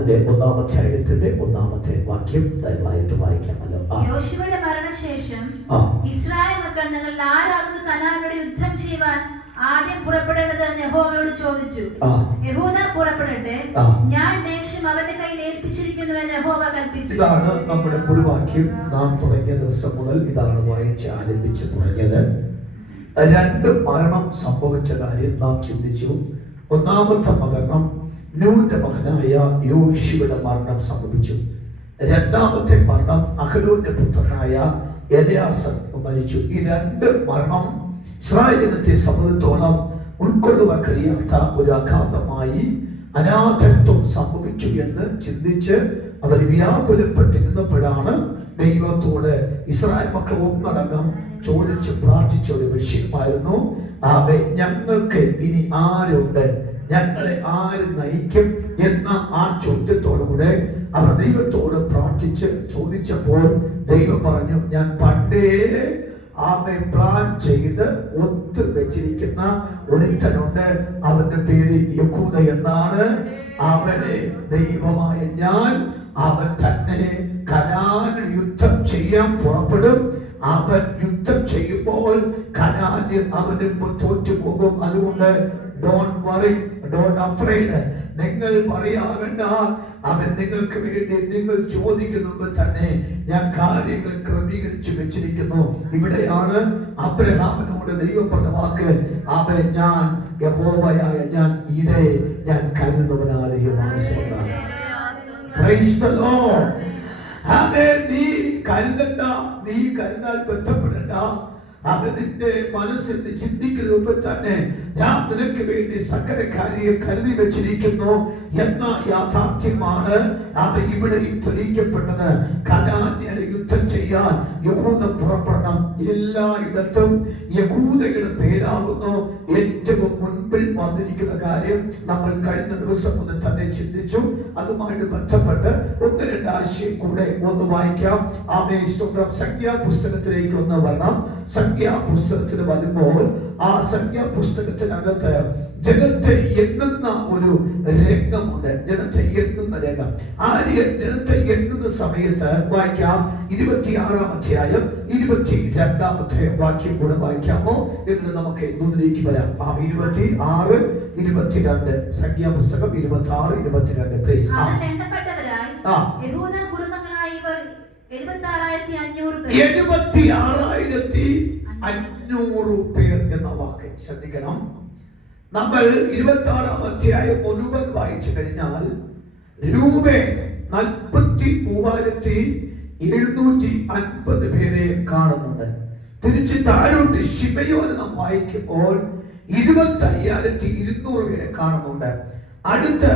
അതിന്റെ 1-ാം അധ്യായത്തിന്റെ 1-ാമത്തെ വാക്യം ദയവായിട്ട് വായിക്കാമല്ലോ. യോശുവയുടെ മരണശേഷം ഇസ്രായേൽ മക്കൾ നിങ്ങൾ ആരാകുന്നു കനാനോട് യുദ്ധം ചെയ്യുവാൻ ആദ്യം പുറപ്പെടേണ്ടത് യഹോവയോട് ചോദിച്ചു. യഹൂദ പുറപ്പെടട്ടെ, ഞാൻ ദേശം അവന്റെ കയ്യിൽ ഏൽപ്പിച്ചിരിക്കുന്നു എന്ന് യഹോവ കൽപ്പിച്ചു. ഇതാണ് നമ്മുടെ കുറിവാക്യം. നാം തുടങ്ങിയ ദിവസം മുതൽ ഇതാണ് വായിച്ച് ആരംഭിച്ച് തുടങ്ങിയത്. 2 മരണം സംഭവിച്ച കാര്യം നാം ചിന്തിച്ചു. 1-ാമത്തെ മരണം നൂന്റെ മകനായ യോശുവയുടെ മരണം സംഭവിച്ചു. 2-ാമത്തെ മരണം അഹരോന്റെ പുത്രനായ എലയാസർ മരിച്ചു. ഈ 2 മരണം ഇസ്രായേൽ ജനത്തെ സംബന്ധിച്ചോളം ഉൾക്കൊള്ളുവാൻ കഴിയാത്ത ഒരു അഘാതമായി അനാഥത്വം സംഭവിച്ചു എന്ന് ചിന്തിച്ച് അവർ വ്യാകുലപ്പെട്ടിരുന്നപ്പോഴാണ് ദൈവത്തോട് ഇസ്രായേൽ മക്കൾ ഒന്നടങ്കം ചോദിച്ച് പ്രാർത്ഥിച്ച ഒരു വിഷയമായിരുന്നു. ഞങ്ങൾക്ക് ഇനി ആരുണ്ട്, ഞങ്ങളെ ആര് നയിക്കും എന്ന ആ ചോദ്യത്തോടുകൂടെ അവർ ദൈവത്തോട് പ്രാർത്ഥിച്ച് ചോദിച്ചപ്പോൾ ദൈവം പറഞ്ഞു, ഞാൻ പണ്ടേ പ്ലാൻ ചെയ്ത് ഒത്തു വെച്ചിരിക്കുന്ന ഒരുത്തനുണ്ട്, അവന്റെ പേര് യഹൂദ എന്നാണ്. അവനെ ദൈവമായ ഞാൻ, അവൻ തന്നെ കനാനിൽ യുദ്ധം ചെയ്യാൻ പുറപ്പെടും. അവൻ യുദ്ധം ചെയ്യുമ്പോൾ കനാനിൽ അവന് തോറ്റുപോകും. അതുകൊണ്ട് ഡോണ്ട് വറി, ഡോണ്ട് അഫ്രൈഡ്, നിങ്ങൾ പറയാകണ്ട. അവൻ നിങ്ങൾക്ക് വേണ്ടി നിങ്ങൾ ചോദിക്കുന്നുമ്പ് തന്നെ ഞാൻ കാര്യങ്ങൾ ക്രമീകരിച്ചു വെച്ചിരിക്കുന്നു. ഇവിടെയാണ് അബ്രഹാമിനോട് ദൈവം പറഞ്ഞ വാക്ക്, അവൻ ഞാൻ യഹോവയായ ഞാൻ ഇതേ ഞാൻ കരുതുന്നവനായിരിക്കും. നീ കരുതണ്ട, നീ കരുതാൻ ബന്ധപ്പെടണ്ട. അവന്റെ മനസ്സിൽ ചിന്തിക്കുന്ന മുമ്പ് തന്നെ ഞാൻ നിനക്ക് വേണ്ടി സകല കാര്യം കരുതി വെച്ചിരിക്കുന്നു എന്ന യാഥാർത്ഥ്യമാണ് അവൻ ഇവിടെയും തെളിയിക്കപ്പെട്ടത്. കനാന്യരെ യുദ്ധം ചെയ്യാൻ യഹൂദ പുറപ്പെടണം. എല്ലായിടത്തും യഹൂദയുടെ പേരാകുന്നു ഏറ്റവും മുൻപിൽ വന്നിരിക്കുന്ന കാര്യം നമ്മൾ കഴിഞ്ഞ ദിവസം മുതൽ തന്നെ ചിന്തിച്ചു. അതുമായിട്ട് ബന്ധപ്പെട്ട് 1-2 ആശയം കൂടെ ഒന്ന് വായിക്കാം. സംഖ്യാപുസ്തകത്തിലേക്ക് ഒന്ന് വരണം. സംഖ്യാപുസ്തകത്തിന് വരുമ്പോൾ ആ സംഖ്യാപുസ്തകത്തിനകത്ത് ജനത്തെ എണ്ണുന്ന ഒരു രംഗമുണ്ട്. ജനത്തെ എണ്ണുന്ന രംഗം. ആ ജനത്തെ എണ്ണുന്ന സമയത്ത് വായിക്കാം. 26-ാം അധ്യായം 22-ാമത്തെ വാക്യം കൂടെ വായിക്കാമോ? എന്നിട്ട് നമുക്ക് മുന്നിലേക്ക് വരാം. 26, 22 സംഖ്യാപുസ്തകം 26, 22. പ്ലീസ്. 76,500 പേർ എന്ന വാക്ക് ശ്രദ്ധിക്കണം. നമ്മൾ 26-ാം അധ്യായം മുഴുവൻ വായിച്ചു കഴിഞ്ഞാൽ രൂപേൻ 43,750 പേരെ കാണുന്നുണ്ട്. തിരിച്ച് താഴോട്ട് ശിമയോന് നാം വായിക്കുമ്പോൾ 25,200 പേരെ കാണുന്നുണ്ട്. അടുത്ത്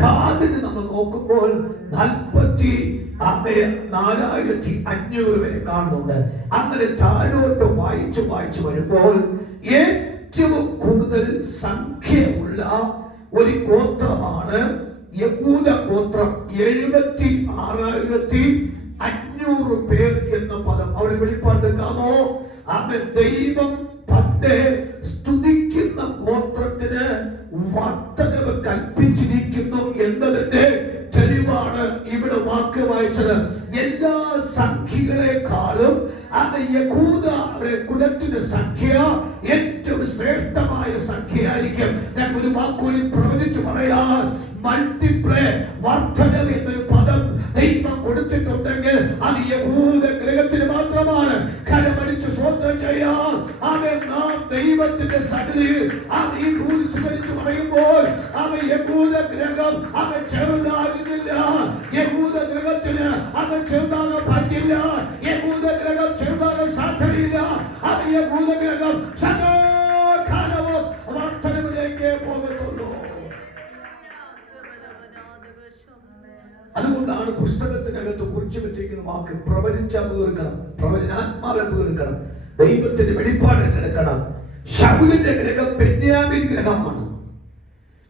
ഗാദിന് നമ്മൾ നോക്കുമ്പോൾ 4,500 പേരെ കാണുന്നുണ്ട്. അങ്ങനെ താഴോട്ട് വായിച്ചു വരുമ്പോൾ ഏറ്റവും കൂടുതൽ സംഖ്യയുള്ള ഒരു ഗോത്രമാണ് യഹൂദ ഗോത്രം. 76,500 പേർ എന്ന പദം അവിടെ വെളിപ്പാടെടുക്കാമോ? അവൻ ദൈവം പണ്ട് സ്തുതിക്കുന്ന ഗോത്രത്തിന് വർദ്ധനവ് കൽപ്പിച്ചിരിക്കുന്നു എന്നതിന്റെ തെളിവാണ് ഇവിടെ വാക്ക് വായിച്ചത്. എല്ലാ സംഖ്യകളെക്കാളും അത് യഹൂദ കുലത്തിന്റെ സംഖ്യ ഏറ്റവും ശ്രേഷ്ഠമായ സംഖ്യയായിരിക്കും. ഞാൻ ഒരു വാക്കുകളിൽ പ്രവചിച്ചു പറയാൻ, മൾട്ടിപ്ലൈ, വർദ്ധനവ് എന്നൊരു പദം ദൈവം കൊടുത്തിട്ടുണ്ടെങ്കിൽ അത് യഹൂദ ഗ്രഹത്തിന് മാത്രമാണ്. കരമടിച്ച് സ്വന്തം ചെയ്യാൻ നാം ദൈവത്തിന്റെ സന്നിധിയിൽ ഈ സ്മരിച്ചു പറയുമ്പോൾ അവൻ യഹൂദ ഗ്രഹം അവൻ ചെറുതാകുന്നില്ല. യഹൂദ ഗ്രഹത്തിന് അവൻ ചെറുതാകാൻ പറ്റില്ല. യഹൂദ ഗ്രഹം ചെറുതാകാൻ സാധ്യതയില്ല. അവൻ യഹൂദ ഗ്രഹം സദാകാലവും വർദ്ധനവിലേക്ക് പോകത്തുള്ളൂ. അതുകൊണ്ടാണ് പുസ്തകത്തിനകത്ത് കുറിച്ചു വെച്ചിരിക്കുന്ന വാക്ക് പ്രവചിച്ചാൽ തീർക്കണം, പ്രവചനാത്മാവിനെ തീർക്കണം, ദൈവത്തിന്റെ വെളിപ്പാട് എടുക്കണം. ശൗലിന്റെ ഗ്രഹം ബെന്യാമീൻ ഗ്രഹമാണ്.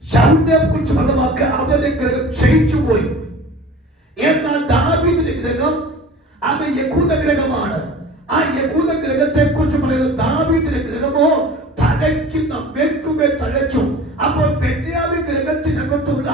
ശൗലിനെ കുറിച്ച് പറഞ്ഞ വാക്ക് അവന്റെ ഗ്രഹം ക്ഷയിച്ചു പോയി. എന്നാൽ ദാവീദിന്റെ ഗ്രഹം അവൻ യഹൂദ ഗ്രഹമാണ്. ആ യഹൂദ ഗ്രഹത്തെ കുറിച്ച് പറയുന്നത് ദാവീദിന്റെ ഗ്രഹമോ തഴയ്ക്കുന്ന മേൽക്കുമേൽ തഴച്ചു. അപ്പോൾ ബെന്യാമീൻ ഗ്രഹത്തിനകത്തുള്ള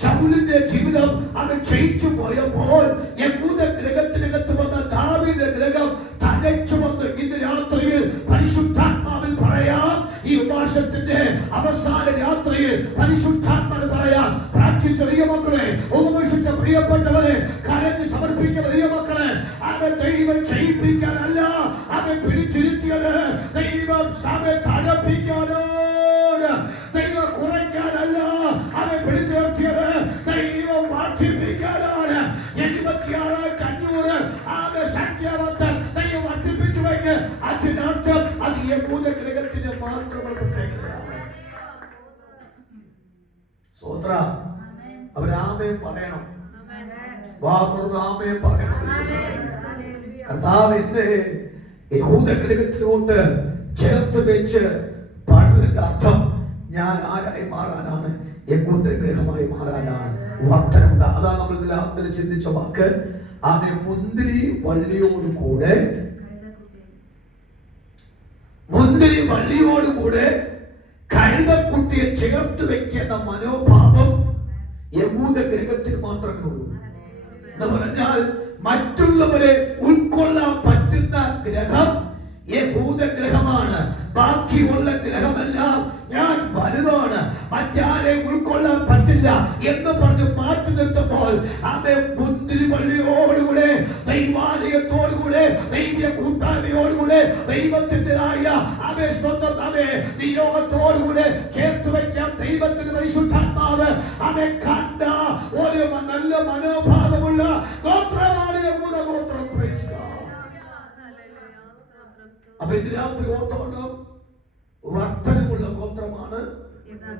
ശൗൽ ശൗലിന്റെ ജീവിതം അവൻ ക്ഷയിച്ചു പോയപ്പോൾ യഹൂദ ഗൃഹത്തിനകത്ത് വന്ന ദാവീദിന്റെ ഗൃഹം തഴച്ചു വന്ന് ഇന്ന് രാത്രിയിൽ പരിശുദ്ധാത്മാവിൽ പറയാം, ഈ ഉപവാസത്തിന്റെ അവസാന രാത്രിയിൽ പരിശുദ്ധാത്മാവിൽ പറയാം, പ്രാർത്ഥിച്ച ദൈവമക്കളെ, ഉപവസിച്ച പ്രിയപ്പെട്ടവരെ, കരഞ്ഞ് സമർപ്പിക്കുന്ന ദൈവമക്കളെ, അവൻ ദൈവം ക്ഷയിപ്പിക്കാനല്ല, അവൻ പിടിച്ചിരുത്തിയത് ദൈവം അവൻ തണുപ്പിക്കാനോ, ദൈവം കുറയ്ക്കാനല്ല, അവൻ പിടിച്ചുയർത്തിയത് ദൈവം വർദ്ധിപ്പിക്കാനാണ്. 76,500 അവൻ സംഖ്യാവത്തൻ ദൈവം വർദ്ധിപ്പിച്ചുവെങ്കിൽ അതിനർത്ഥം അത് യഹൂദ ഗൃഹത്തിന് മാത്രമുള്ള പ്രത്യേകതയാണ്. സ്തോത്ര. അവരാമേ പറയണം, വാമേ പറയണം. കർത്താവ് എന്നെ യഹൂദ ഗൃഹത്തിലോട്ട് ചേർത്ത് വെച്ച് പാടുന്നതിന്റെ അർത്ഥം ഞാൻ ആരായി മാറാനാണ്? യഹൂദ ഗൃഹമായി മാറാനാണ്. വർദ്ധനം. അതാണ് നമ്മൾ ഇതിൽ ചിന്തിച്ച വാക്ക്. ആമേ മുന്തിരി വള്ളിയോടുകൂടെ കഴുതക്കുട്ടിയെ ചേർത്ത് വെക്കേണ്ട മനോഭാവം യഹൂദ ഗൃഹത്തിന് മാത്രമേ ഉള്ളൂ. എന്ന് പറഞ്ഞാൽ മറ്റുള്ളവരെ ഉൾക്കൊള്ളാൻ പറ്റുന്ന ഗ്രഹം യഹൂദ ഗ്രഹമാണ്. ബാക്കിയുള്ള ഗ്രഹമെല്ലാം ഞാൻ വലുതാണ്, മറ്റാരെ ഉൾക്കൊള്ളാൻ പറ്റില്ല എന്ന് പറഞ്ഞ് മാറ്റി നിർത്തുമ്പോൾ അവൻ മുന്തിരി വള്ളിയോടുകൂടെ, ദൈവാലയത്തോടുകൂടെ, ദൈവ കൂട്ടായ്മയോടുകൂടെ, ദൈവത്തിൻ്റെതായ അവൻ സ്വന്തം അവൻ നിയോഗത്തോടുകൂടെ ചേർത്ത് വയ്ക്കാൻ ദൈവത്തിന് പരിശുദ്ധാത്മാവ് അവൻ കണ്ട ഒരു നല്ല മനോഭാവമുള്ള ഗോത്രമാണ് യഹൂദ ഗോത്രം. അപ്പൊ ഇത് രാത്രി ഓർത്തോണം, വർദ്ധനമുള്ള ഗോത്രമാണ്.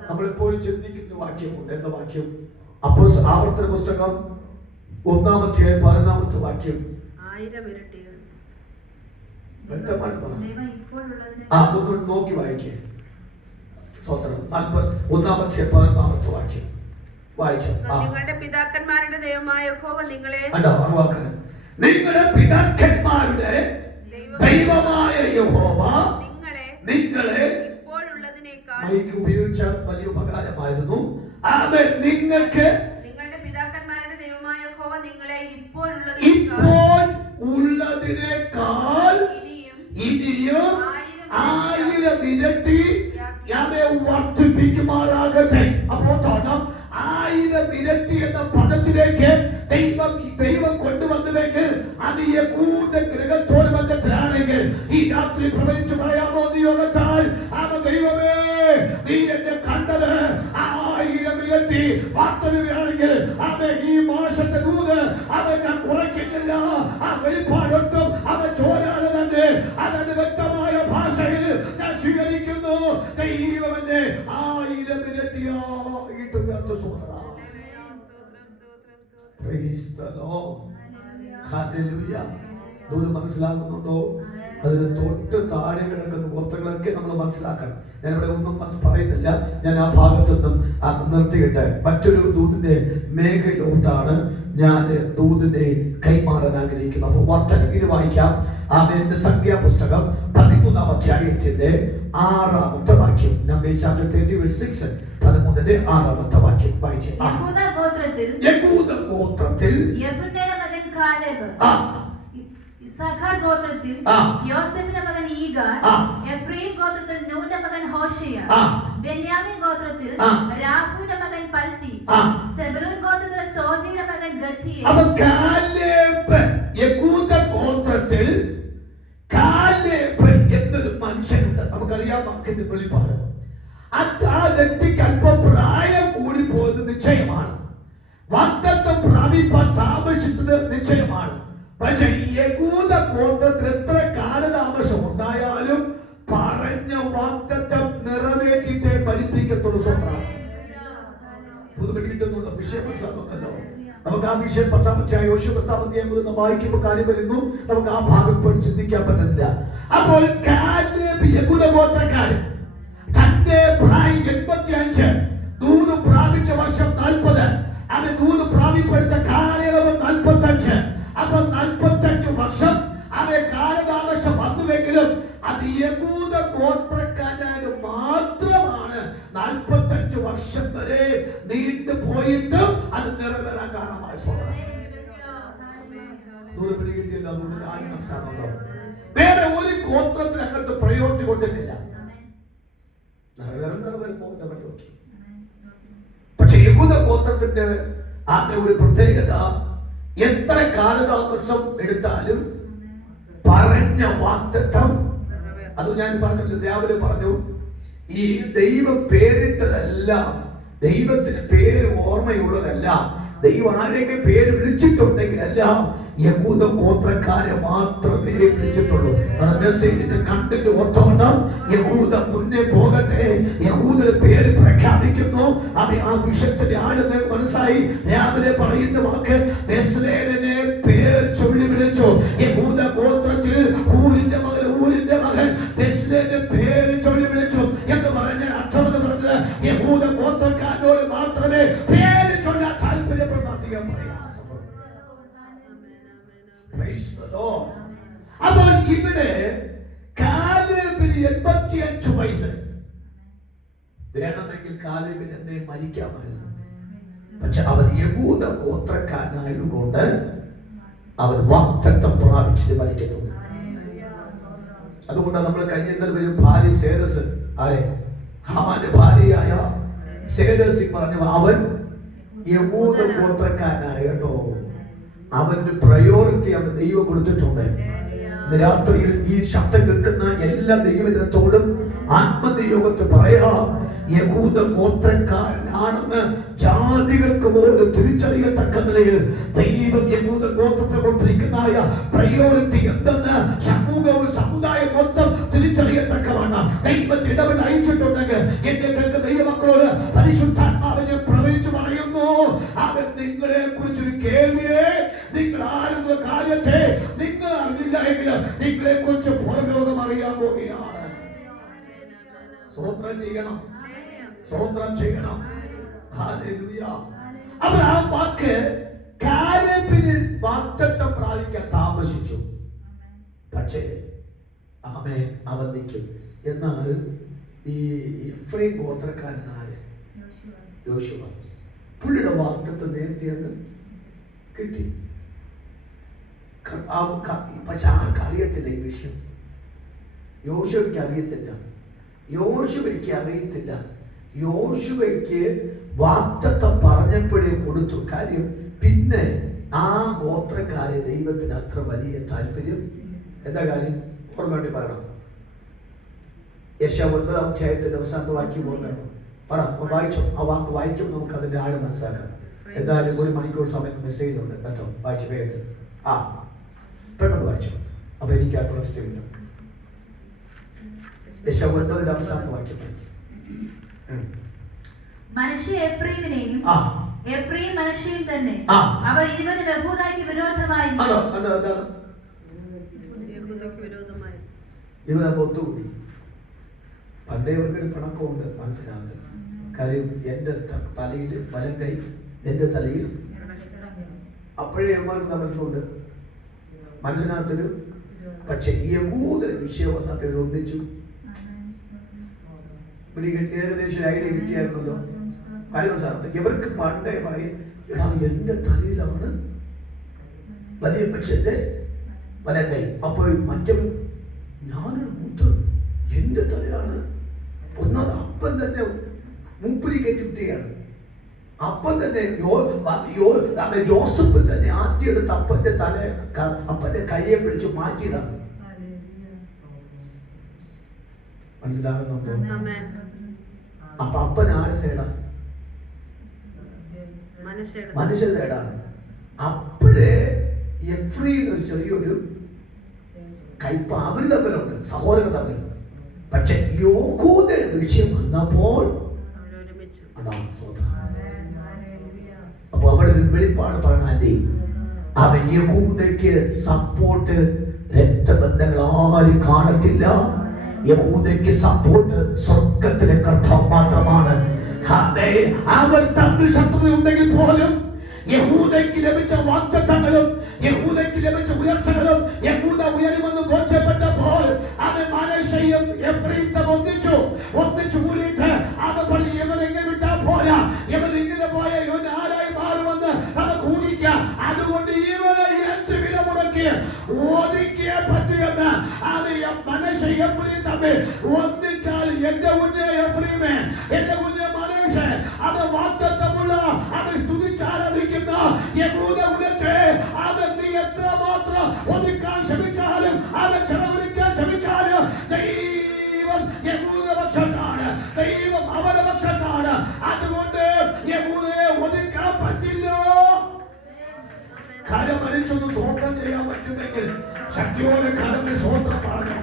നമ്മളെപ്പോഴും ചിന്തിക്കുന്ന വാക്യമുണ്ട്. എന്താ വാക്യം? അപ്പോൾ ആവർത്തന പുസ്തകം 1-ാമത്തെ വാക്യം. 1000 ഇരട്ടികൾ. വ്യക്തമായിട്ട് നോക്കി വായിക്കേ. സ്വതന്ത്രം 1-ാമത്തെ വാക്യം വായിച്ച. നിങ്ങളുടെ പിതാക്കന്മാരുടെ ദൈവമായ യഹോവ നിങ്ങളെ, നിങ്ങളുടെ പിതാക്കന്മാരുടെ ദൈവമായ യഹോവ നിങ്ങളെ മൈക്ക് ഉപയോഗിച്ചാൽ വലിയ ഉപകാരമായിരുന്നു. അവൻ നിങ്ങൾക്ക് നിങ്ങളുടെ പിതാക്കന്മാരുടെ ദൈവമായ യഹോവ നിങ്ങളെ ഇപ്പോൾ ഉള്ളതിനേക്കാൾ ഇനിയും 1000 ഇരട്ടി വർദ്ധിപ്പിക്കുമാറാകട്ടെ. അപ്പോൾ തോന്നാം 1000 ഇരട്ടി എന്ന പദത്തിലേക്ക് ദൈവം കൊണ്ടുവന്നുവെങ്കിൽ അത് യഹൂദ ഗൃഹത്തോട് ബന്ധത്തിലാണെങ്കിൽ ഈ രാത്രി പ്രവചിച്ചു പറയാമോ നിയോഗത്താൽ? ദൈവമേ, നീ എന്നെ കണ്ടത് 1000 ഇരട്ടി വാർത്തവയാണെങ്കിൽ ഈ മാസത്തെ ദൂത് ഞാൻ കുറയ്ക്കുന്നില്ല. ആ വെളിപ്പാടൊട്ടും ചോരാതെ തന്നെ അതിന്റെ വ്യക്തമായ ഭാഷയിൽ ഞാൻ സ്വീകരിക്കുന്നു. ദൈവം എന്നെ 1000 ഇരട്ടിയായിട്ട് ഉയർത്തുന്നു. മനസ്സിലാക്കുന്നുണ്ടോ? അതിന് തൊട്ട് താഴെ കിടക്കുന്ന ഗോത്രങ്ങളൊക്കെ നമ്മൾ മനസ്സിലാക്കണം. ഞാനിവിടെ ഒന്നും പറയുന്നില്ല. ഞാൻ ആ ഭാഗത്തൊന്നും നിർത്തിയിട്ട് മറ്റൊരു ദൂതിന്റെ മേഖലയിലോട്ടാണ് ഞാൻ ദൂതിനെ കൈമാറാൻ ആഗ്രഹിക്കുന്നത്. അപ്പോൾ വർദ്ധനം ഇത് വായിക്കാം. ആമേന്റെ സംഖ്യാപുസ്തകം 13-ാം അധ്യായത്തിന്റെ 6-ാമത്തെ വാക്യം. നമ്പേഴ്സ് ചാപ്റ്റർ 30:6, 13-ന്റെ 6-ാമത്തെ വാക്യം വായിച്ചു. യഹൂദ ഗോത്രത്തിൽ യെഫുന്നെയുടെ മകൻ കാലേബ്, ഇസ്സാഖാർ ഗോത്രത്തിൽ യോസേഫിന്റെ മകൻ ഈഗാർ, എഫ്രൈം ഗോത്രത്തിൽ നൂന്റെ മകൻ ഹോശേയ, ബെന്യാമീൻ ഗോത്രത്തിൽ രാഫുവിന്റെ മകൻ പൽത്തി, സെബൂലൂൻ ഗോത്രത്തിൽ സോദിയുടെ മകൻ ഗത്തിയേൽ. അപ്പോൾ കാലേബ് യഹൂദ ഗോത്രത്തിൽ കാലേബ് എന്നൊരു മനുഷ്യനുണ്ട്. നമുക്കറിയാം വാക്കിന്റെ വെളിപ്പാട്. ആ വ്യക്തിക്ക് അല്പം പ്രായം കൂടി പോയത് നിശ്ചയമാണ്. വാഗ്ദത്തം പ്രാപിപ്പാൻ താമസിച്ചത് നിശ്ചയമാണ്. പക്ഷെ യഹൂദ ഗോത്രത്തിൽ എത്ര കാലതാമസം ഉണ്ടായാലും പറഞ്ഞ വാഗ്ദത്തം നിറവേറ്റിട്ടേ ഫലിപ്പിക്കത്തുള്ളൂ. പുതുപടി കിട്ടുന്നുണ്ടോ? വിഷയം മനസ്സിലാക്കുന്നുണ്ടല്ലോ. നമുക്ക് ആ വിഷയം 10-ാം അധ്യായം യോശുവ 10-ാം അധ്യായം വായിക്കുമ്പോൾ കാര്യം വരുന്നു. നമുക്ക് ആ ഭാഗം പോയി ചിന്തിക്കാൻ പറ്റുന്നില്ല. അപ്പോൾ കാലേബ് യഹൂദ ഗോത്രക്കാരൻ തന്റെ പ്രായം 85, ദൂത് പ്രാപിച്ച വർഷം 40, അവൻ ദൂത് പ്രാപിപ്പെടുത്ത കാലയളവ് 45. അപ്പൊ 45 വർഷം അവൻ കാലതാമസം വന്നുവെങ്കിലും അത് യഹൂദ ഗോത്രക്കാരന് മാത്രമാണ് 45 വർഷം വരെ നീണ്ടു പോയിട്ടും അത് ദൂരെ പിടികിട്ടിയല്ലോ. അതുകൊണ്ട് ആരും മനസ്സിലാണല്ലോ. വേറെ ഒരു ഗോത്രത്തിന് അങ്ങനത്തെ പ്രയോറിറ്റി കൊടുത്തിട്ടില്ല. പക്ഷെ യഹൂദ ഗോത്രത്തിന്റെ ആകെ ഒരു പ്രത്യേകത, എത്ര കാലതാമസം എടുത്താലും പറഞ്ഞ വാഗ്ദത്തം, അത് ഞാൻ പറഞ്ഞല്ലോ, രാവിലെ പറഞ്ഞു, ഈ ദൈവം പേരിട്ടതെല്ലാം, ദൈവത്തിന് പേര് ഓർമ്മയുള്ളതെല്ലാം, ദൈവം ആരെങ്കിലും പേര് വിളിച്ചിട്ടുണ്ടെങ്കിലെല്ലാം യഹൂദ ഗോത്രക്കാരെ മാത്രമേ വിളിച്ചിട്ടുള്ളൂ. മെസ്സേജിന്റെ കണ്ടിട്ട് ഓർത്തോണം, യഹൂദ മുന്നേ പോകട്ടെ, യഹൂദ പേര് പ്രഖ്യാപിക്കുന്നു. അത് ആ വിഷയത്തിന്റെ ആഴത്തെ മനസ്സായി രാവിലെ പറയുന്ന വാക്ക്, ബെത്ലേഹേമിനെ പേര് ചൊല്ലി വിളിച്ചു. യഹൂദ ഗോത്രത്തിൽ ഊരിന്റെ മകൻ ബെത്ലേഹേമിന്റെ പേര് ചൊല്ലി വിളിച്ചു എന്ന് പറഞ്ഞ അർത്ഥം എന്ന് പറഞ്ഞത്, യഹൂദ ഗോത്രക്കാരോട് മാത്രമേ പേര് ചൊല്ലാൻ താല്പര്യപ്പെടുന്ന അധികം പറയാം. അപ്പോൾ ഇവിടെ കാലേബിന് 85 വയസ്സ്. വേണമെങ്കിൽ കാലേബിന് എന്നേ മരിക്കാമായിരുന്നു. പക്ഷെ അവൻ യഹൂദ ഗോത്രക്കാരനായതുകൊണ്ട് അവൻ വാഗ്ദത്തം പ്രാപിച്ചിട്ട് മരിക്കുന്നു. അതുകൊണ്ടാണ് നമ്മൾ കഴിഞ്ഞ ഭാര്യ സേരസ്, ആരെ ഹാമാന്റെ ഭാര്യയായ സേരസ് പറഞ്ഞു, അവൻ യഹൂദ ഗോത്രക്കാരനാണ് കേട്ടോ. അവന്റെ പ്രയോറിറ്റി അവൻ ദൈവം കൊടുത്തിട്ടുണ്ട്. ഇന്ന് രാത്രിയിൽ ഈ ശബ്ദം കേൾക്കുന്ന എല്ലാ ദൈവജനത്തോടും ആത്മനിയോഗത്തിൽ പറയാം, യഹൂദ ഗോത്രക്കാരനാണെന്ന് ജാതികൾക്ക് പോലും തിരിച്ചറിയത്തക്ക നിലയിൽ ദൈവം യഹൂദ ഗോത്രത്തെ കൊടുത്തിരിക്കുന്നതായ പ്രയോറിറ്റി എന്തെന്ന് സമൂഹവും സമുദായം മൊത്തം തിരിച്ചറിയത്തക്കവണ്ണം ദൈവത്തെ ഇടപെടൽ അയച്ചിട്ടുണ്ടെങ്കിൽ എന്റെ ദൈവമക്കളോട് പരിശുദ്ധാത്മാവിനെ പ്രവചിച്ചു പറയുന്നു, അവൻ നിങ്ങളെ കുറിച്ചൊരു കേൾവിയെ, നിങ്ങൾ ആരെന്ന കാര്യത്തെ നിങ്ങൾ അറിഞ്ഞില്ല എങ്കിൽ നിങ്ങളെ കുറിച്ച് പുറലോകം അറിയാൻ പോവുകയാണ്. സ്തോത്രം ചെയ്യണം, സ്തോത്രം ചെയ്യണം. ഹല്ലേലൂയ. അപ്പോൾ ആ വാക്ക് കാലേബിന് വാഗ്ദത്തം പ്രാപിക്കാൻ താമസിച്ചു. പക്ഷേ ആമേൻ, അവൻ നിൽക്കും. എന്നാൽ ഈ എഫ്രൈം ഗോത്രക്കാരനാര്? യോശുവ. പുള്ളിയുടെ വാഗ്ദത്തം നേരത്തെ അങ്ങ് കിട്ടി. പക്ഷെ ആർക്ക് അറിയത്തില്ല ഈ വിഷയം? യോശുവയ്ക്ക് അറിയത്തില്ല. യോശുവയ്ക്ക് വാഗ്ദത്തം പറഞ്ഞപ്പോഴേ കൊടുത്തു. കാര്യം പിന്നെ ആ ഗോത്രക്കാരെ ദൈവത്തിന് അത്ര വലിയ താല്പര്യം. എന്താ കാര്യം? ഓർമ്മ വേണ്ടി പറയണം. യെശയ്യാ 9-ാം അധ്യായത്തിന്റെ അവസാനത്തെ വാക്യം ഓർമ്മ വായിച്ചോ. ആ വാക്ക് വായിക്കും, നമുക്ക് അതിന്റെ ആഴം മനസ്സിലാക്കാം. എന്തായാലും 1 മണിക്കൂർ സമയത്ത് മെസ്സേജ് ഉണ്ട് കേട്ടോ. വായിച്ചു വേഗത്തിൽ പെട്ടെന്ന് വായിച്ചു. അപ്പൊ എനിക്ക് ആ പ്രശ്നമില്ല. യെശയ്യാ 9-ന്റെ അവസാനത്തെ വാക്യം മനശ്ശെ എഫ്രൈമിനെയും എഫ്രൈം മനശ്ശെയും തന്നെ അവർ ഇരുവരും യഹൂദയ്ക്ക് വിരോധമായി ഒത്തുകൂടി. പണ്ടേ അവർക്കൊരു പിണക്കമുണ്ട്, മനസ്സിലാകുന്നത്. കാര്യം എന്റെ തലയിൽ വലം കൈ, എന്റെ തലയിൽ, അപ്പോഴേ അവർക്ക് തമ്മിലുണ്ട് മനസ്സിനകത്തൊരു. പക്ഷെ യഹൂദ വിഷയം വന്നൊക്കെ ഒന്നിച്ചു ഏകദേശം ഐഡിയ കിട്ടിയായിരുന്നല്ലോ. കാര്യം സാർ ഇവർക്ക് പണ്ടേ പറയും, എടാ എന്റെ തലയിലാണ് വലിയ പക്ഷന്റെ വലം കൈ. അപ്പോൾ മറ്റു ഞാനൊരു മൂത്ത് എന്റെ തലയാണ്. ഒന്നാമത് അപ്പൻ തന്നെ മൂപ്പരി കയറ്റിയാണ്. അപ്പൻ തന്നെ ജോസഫ് തന്നെ ആദ്യമെടുത്ത് അപ്പന്റെ തല, അപ്പന്റെ കയ്യെ പിടിച്ച് മാറ്റിയതാണ്. മനസ്സിലാകുന്നുണ്ടോ? അപ്പൊ അപ്പൻ ആര് സേടാ? മനുഷ്യ സേടാണ്. അപ്പോഴേ എഫ്രൈം ഒരു ചെറിയൊരു കയ്പ അവര് തമ്മിലുണ്ട്, സഹോദരങ്ങൾ തമ്മിൽ. പക്ഷെ യഹൂദയുടെ വിഷയം വന്നപ്പോൾ അപ്പൊ അവിടെ ഒരു വെളിപ്പാട് പറഞ്ഞാൽ അവൻ യഹൂദയ്ക്ക് സപ്പോർട്ട് രക്തബന്ധങ്ങൾ ആരും കാണത്തില്ല. യഹൂദയ്ക്ക് സപ്പോർട്ട് സ്വർഗത്തിലെ കർത്താവ് മാത്രമാണ്. അവർ തമ്മിൽ ശത്രുത ഉണ്ടെങ്കിൽ പോലും യഹൂദയ്ക്ക് ലഭിച്ച വാഗ്ദത്തങ്ങളും യഹൂദയ്ക്ക് ലഭിച്ച ഉയർച്ചകളും യഹൂദ ഉയരുമെന്ന് ബോധ്യപ്പെട്ടപ്പോൾ അവൻ മനശ്ശെയും എഫ്രൈമും ഒന്നിച്ചു കൂടിയിട്ട് അവൻ പറഞ്ഞു, ഇവൻ എങ്ങനെ വിട്ടാ പോരാ, ഇവൻ ഇങ്ങനെ പോയ ഇവൻ ആരായി മാറുമെന്ന് അവൻ കൂടിക്ക. എനിക്ക് ഒതുക്കിയേ പറ്റുമെന്ന് മനസ്സ് എഫ്രൈം തമ്മിൽ ഒന്നിച്ചാൽ എന്റെ കുഞ്ഞ് എഫ്രൈമേ, എന്റെ കുഞ്ഞ് മനസ്സ് അത് വാഗ്ദത്തമുള്ള അത് സ്തുതിച്ചാരാധിക്കുന്ന യഹൂദ കുലത്തെ അത് നീ എത്രമാത്രം ഒതുക്കാൻ ശ്രമിച്ചാലും അത് ചെലവഴിക്കാൻ ശ്രമിച്ചാലും ദൈവം യഹൂദയുടെ പക്ഷത്താണ്, ദൈവം അവരുടെ പക്ഷത്താണ്. അതുകൊണ്ട് യഹൂദയെ ഒതുക്കാൻ പറ്റില്ല. കരമരിച്ചൊന്ന് സ്വോത്രം ചെയ്യാൻ പറ്റുമെങ്കിൽ ശക്തിയോടെ കരമൽ സ്വോത്രം പറഞ്ഞു.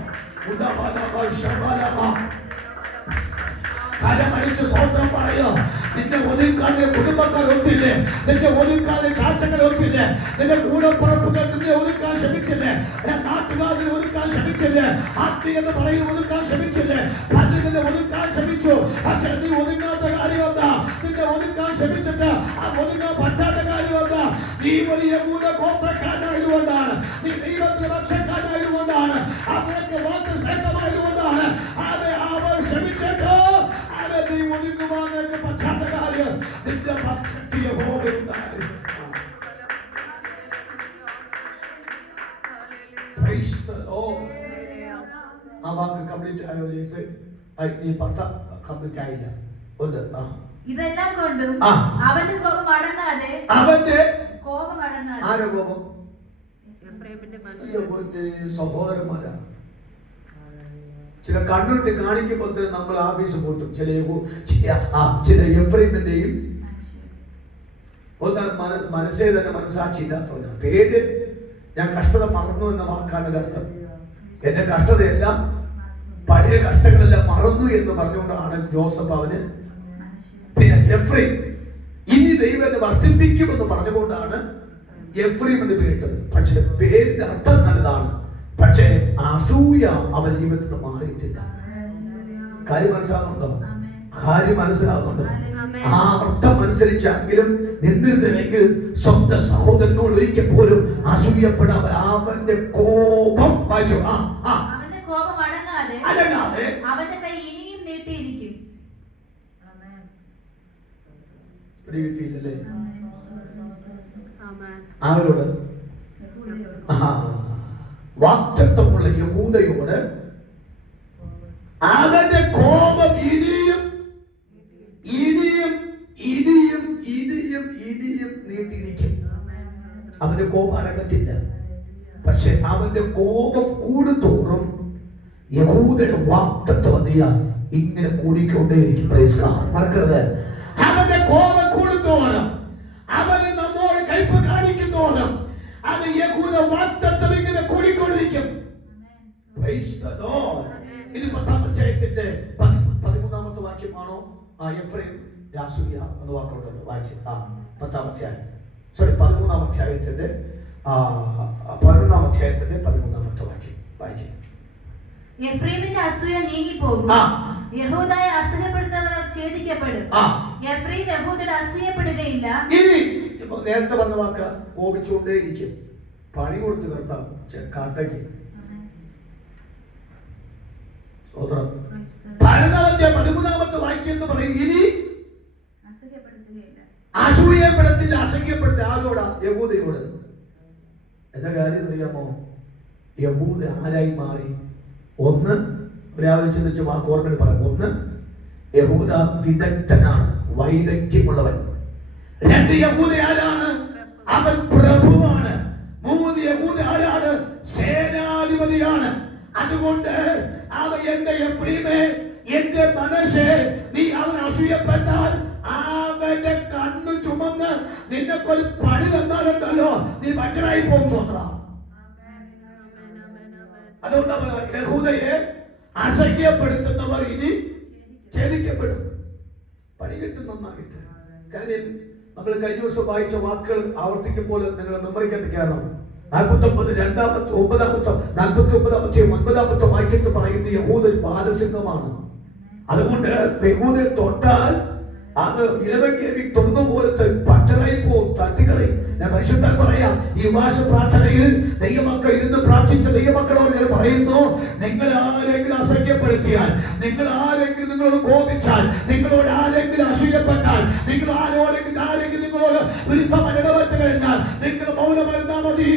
കരമരിച്ച് സ്വോത്രം പറയോ. നിന്റെ ഒതുക്കാതെ കുടുംബക്കാർ ഒത്തില്ലേ, നിന്റെ ഒതുക്കാതെ ചാച്ചകൾ ഒത്തില്ലേ, നിന്റെ കൂടപ്പുറപ്പുകൾ നിന്നെ ഒതുക്കാൻ ശ്രമിച്ചില്ലേ, നാട്ടുകാരിൽ ഒതുക്കാൻ ശ്രമിച്ചില്ലേ, ആത്മീയെന്ന് പറയും ഒതുക്കാൻ ശ്രമിച്ചില്ലേ, പല്ലിനെ ഒതുക്കാൻ ശ്രമിച്ചു. പക്ഷെ നീ ഒതുങ്ങാത്ത കാര്യമെന്താ? നിന്നെ ഒതുക്കാൻ ശ്രമിച്ചിട്ട് ആ ഒതുങ്ങാൻ പറ്റാത്ത കാര്യമെന്താ? നീ വലിയ ഗോത്രക്കാരനായതുകൊണ്ടാണ്, നീ ദൈവത്തിന്റെ പക്ഷക്കാരനായതുകൊണ്ടാണ്, അവർക്ക് വാക്ക് ശ്രേഷ്ഠമായതുകൊണ്ടാണ്. അവർ ശ്രമിച്ചിട്ട് നീ ഒതുങ്ങുവാനൊക്കെ പറ്റാത്ത കാര്യം നിന്റെ പക്ഷത്ത് യഹോവയുണ്ടായിരുന്നു. ആ വാക്ക് കംപ്ലീറ്റ് ആയോ? ഈ 10 കംപ്ലീറ്റ് ആയില്ല. ഇതെല്ലാം കൊണ്ടും അവന്റെ കോപം അടങ്ങാതെ, ആരോ കോപം? സഹോദരന്മാരാ. ചില കണ്ണിട്ട് കാണിക്കുമ്പോൾ നമ്മൾ ആഫീസ് കൂട്ടും. ചില എഫ്രൈമിന്റെയും മനസ്സേ തന്നെ മനസ്സാക്ഷി ഇല്ലാത്തവരാണ്. പേര് ഞാൻ കഷ്ടത മറന്നു എന്ന വാക്കാണ് അർത്ഥം. എന്റെ കഷ്ടതയെല്ലാം പഴയ കഷ്ടങ്ങളെല്ലാം മറന്നു എന്ന് പറഞ്ഞുകൊണ്ടാണ് ജോസഫ് അവന്. പിന്നെ എഫ്രൈം ഇനി ദൈവത്തെ വർദ്ധിപ്പിക്കുമെന്ന് പറഞ്ഞുകൊണ്ടാണ് എഫ്രൈം എന്ന് പേരിട്ടത്. പക്ഷെ പേരിന്റെ അർത്ഥം നല്ലതാണ്, പക്ഷേ അസൂയ അവൻ ജീവിതത്തിൽ മാറിയിട്ടില്ല. കാര്യം മനസ്സിലാകുന്നുണ്ടോ? കാര്യം മനസ്സിലാകുന്നുണ്ടോ? ആ അർത്ഥം അനുസരിച്ചെങ്കിലും നിന്നിരുന്നെങ്കിൽ സ്വന്തം സഹോദരനോട് ഒരിക്കൽ പോലും അസൂയപ്പെടാൻ അവന്റെ കോപം വായിച്ചു. അവന്റെ കോപം അടങ്ങാതെ അവന്റെ കൈ ഇനിയും നീട്ടിയിരിക്കും. കിട്ടിയില്ലല്ലേ അവരോട്? വാക്തത്വമുള്ള യഹൂദയോട് അവന്റെ കോപം ഇനിയും ഇനിയും ഇനിയും ഇനിയും ഇനിയും നീട്ടിയിരിക്കും. അവന്റെ കോപം അടങ്ങത്തില്ല. പക്ഷെ അവന്റെ കോപം കൂടുന്തോറും യഹൂദയുടെ വാക്തത്വം എന്തിയാ ഇങ്ങനെ കൂടിക്കൊണ്ടേയിരിക്കും. മറക്കരുത്, അവന്റെ കോപം കൂടുന്തോറും, അവന് നമ്മോട് കയ്പ് കാണിക്കുന്നോറും അത് യഹൂദ വാക്തത്വം ഇങ്ങനെ കൂടിക്കൊണ്ടിരിക്കും. ഇത് 10-ാം അധ്യായത്തിന്റെ 13-ാമത്തെ വാക്യമാണോ? എഫ്രൈം രാസൂയ എന്ന വാക്കുണ്ടല്ലോ, വായിച്ച്. 10-ാം അധ്യായം, സോറി 13-ാം അധ്യായത്തിന്റെ 11-ാം അധ്യായത്തിന്റെ 13-ാമത്തെ വാക്യം വായിച്ച്. എഫ്രൈമിന്റെ അസൂയ നീങ്ങിപ്പോകും, യഹൂദയെ അസഹ്യപ്പെടുത്തുന്നവർ ഛേദിക്കപ്പെടും. എഫ്രൈം യഹൂദയുടെ അസൂയപ്പെടുകയില്ല. ഇനി നേരത്തെ പറഞ്ഞ വാക്ക് കോപിച്ചുകൊണ്ടേയിരിക്കും. പണി കൊടുത്ത് നിർത്താം കാട്ടയ്ക്ക്. 13-ാമത്തെ വാക്യം എന്ന് പറയും, ഇനി അസൂയപ്പെടത്തില്ല, അസംഖ്യപ്പെടുത്ത. ആരോടാ? യഹൂദയോട്. എന്താ കാര്യം അറിയാമോ? യഹൂദ ആരായി മാറി? ഒന്ന്, ഒരാഴ്ച വെച്ച് വാക്ക് ഓർമ്മ പറയാം. ഒന്ന്, യഹൂദ വിദഗ്ധനാണ്, വൈദഗ്ധ്യമുള്ളവൻ. 2, യഹൂദ ആരാണ്? അവൻ പ്രഭുവാണ്. 3, യഹൂദ ആരാണ്? സേനാധിപതിയാണ്. അതുകൊണ്ട് അവൻ എന്റെ എഫ്രൈമേ, എന്റെ മനസ്സേ, നീ അവൻ അസൂയപ്പെട്ടാൽ അവന്റെ കണ്ണു ചുമന്ന് നിനക്കൊരു പണി തന്നാലുണ്ടല്ലോ, നീ ഭക്തനായി പോകും. സ്വന്തം. അതുകൊണ്ട് അവൻ യഹൂദയെ അസഹ്യപ്പെടുത്തുന്നവർ ഇനി ഛേദിക്കപ്പെടും. പണി കിട്ടും നന്നായിട്ട്. കാര്യം നമ്മൾ കഴിഞ്ഞ ദിവസം വായിച്ച വാക്കുകൾ ആവർത്തിക്കുമ്പോൾ നിങ്ങളുടെ മെമ്മറിക്കകത്ത് കയറണം. 49-ാമത്തെ വാക്യത്തിൽ പറയുന്ന യഹൂദൻ ബാലസിംഹമാണ്. അതുകൊണ്ട് യഹൂദൻ തൊട്ടാൽ അത് ഇലവക്കേവി തൊടുന്ന പോലത്തെ പച്ചറായി പോവും, തട്ടിക്കളയും. ഞാൻ പരിശുദ്ധൻ പറയാം, ഈ ഉപവാസ പ്രാർത്ഥനയിൽ ദൈവമക്കൾ ഇരുന്ന് പ്രാർത്ഥിച്ച ദൈവമക്കളോട് ഞാൻ പറയുന്നു, നിങ്ങൾ ആരെങ്കിലും അസഹ്യപ്പെടുത്തിയാൽ, നിങ്ങൾ ആരെങ്കിലും നിങ്ങളോട് കോപിച്ചാൽ, നിങ്ങളോട് ആരെങ്കിലും അസൂയപ്പെട്ടാൽ, നിങ്ങൾ ആരെങ്കിലും നിങ്ങളോട് വിരുദ്ധം ഇടപെട്ട് കഴിഞ്ഞാൽ നിങ്ങൾ മൗനമരുന്നാ മതി.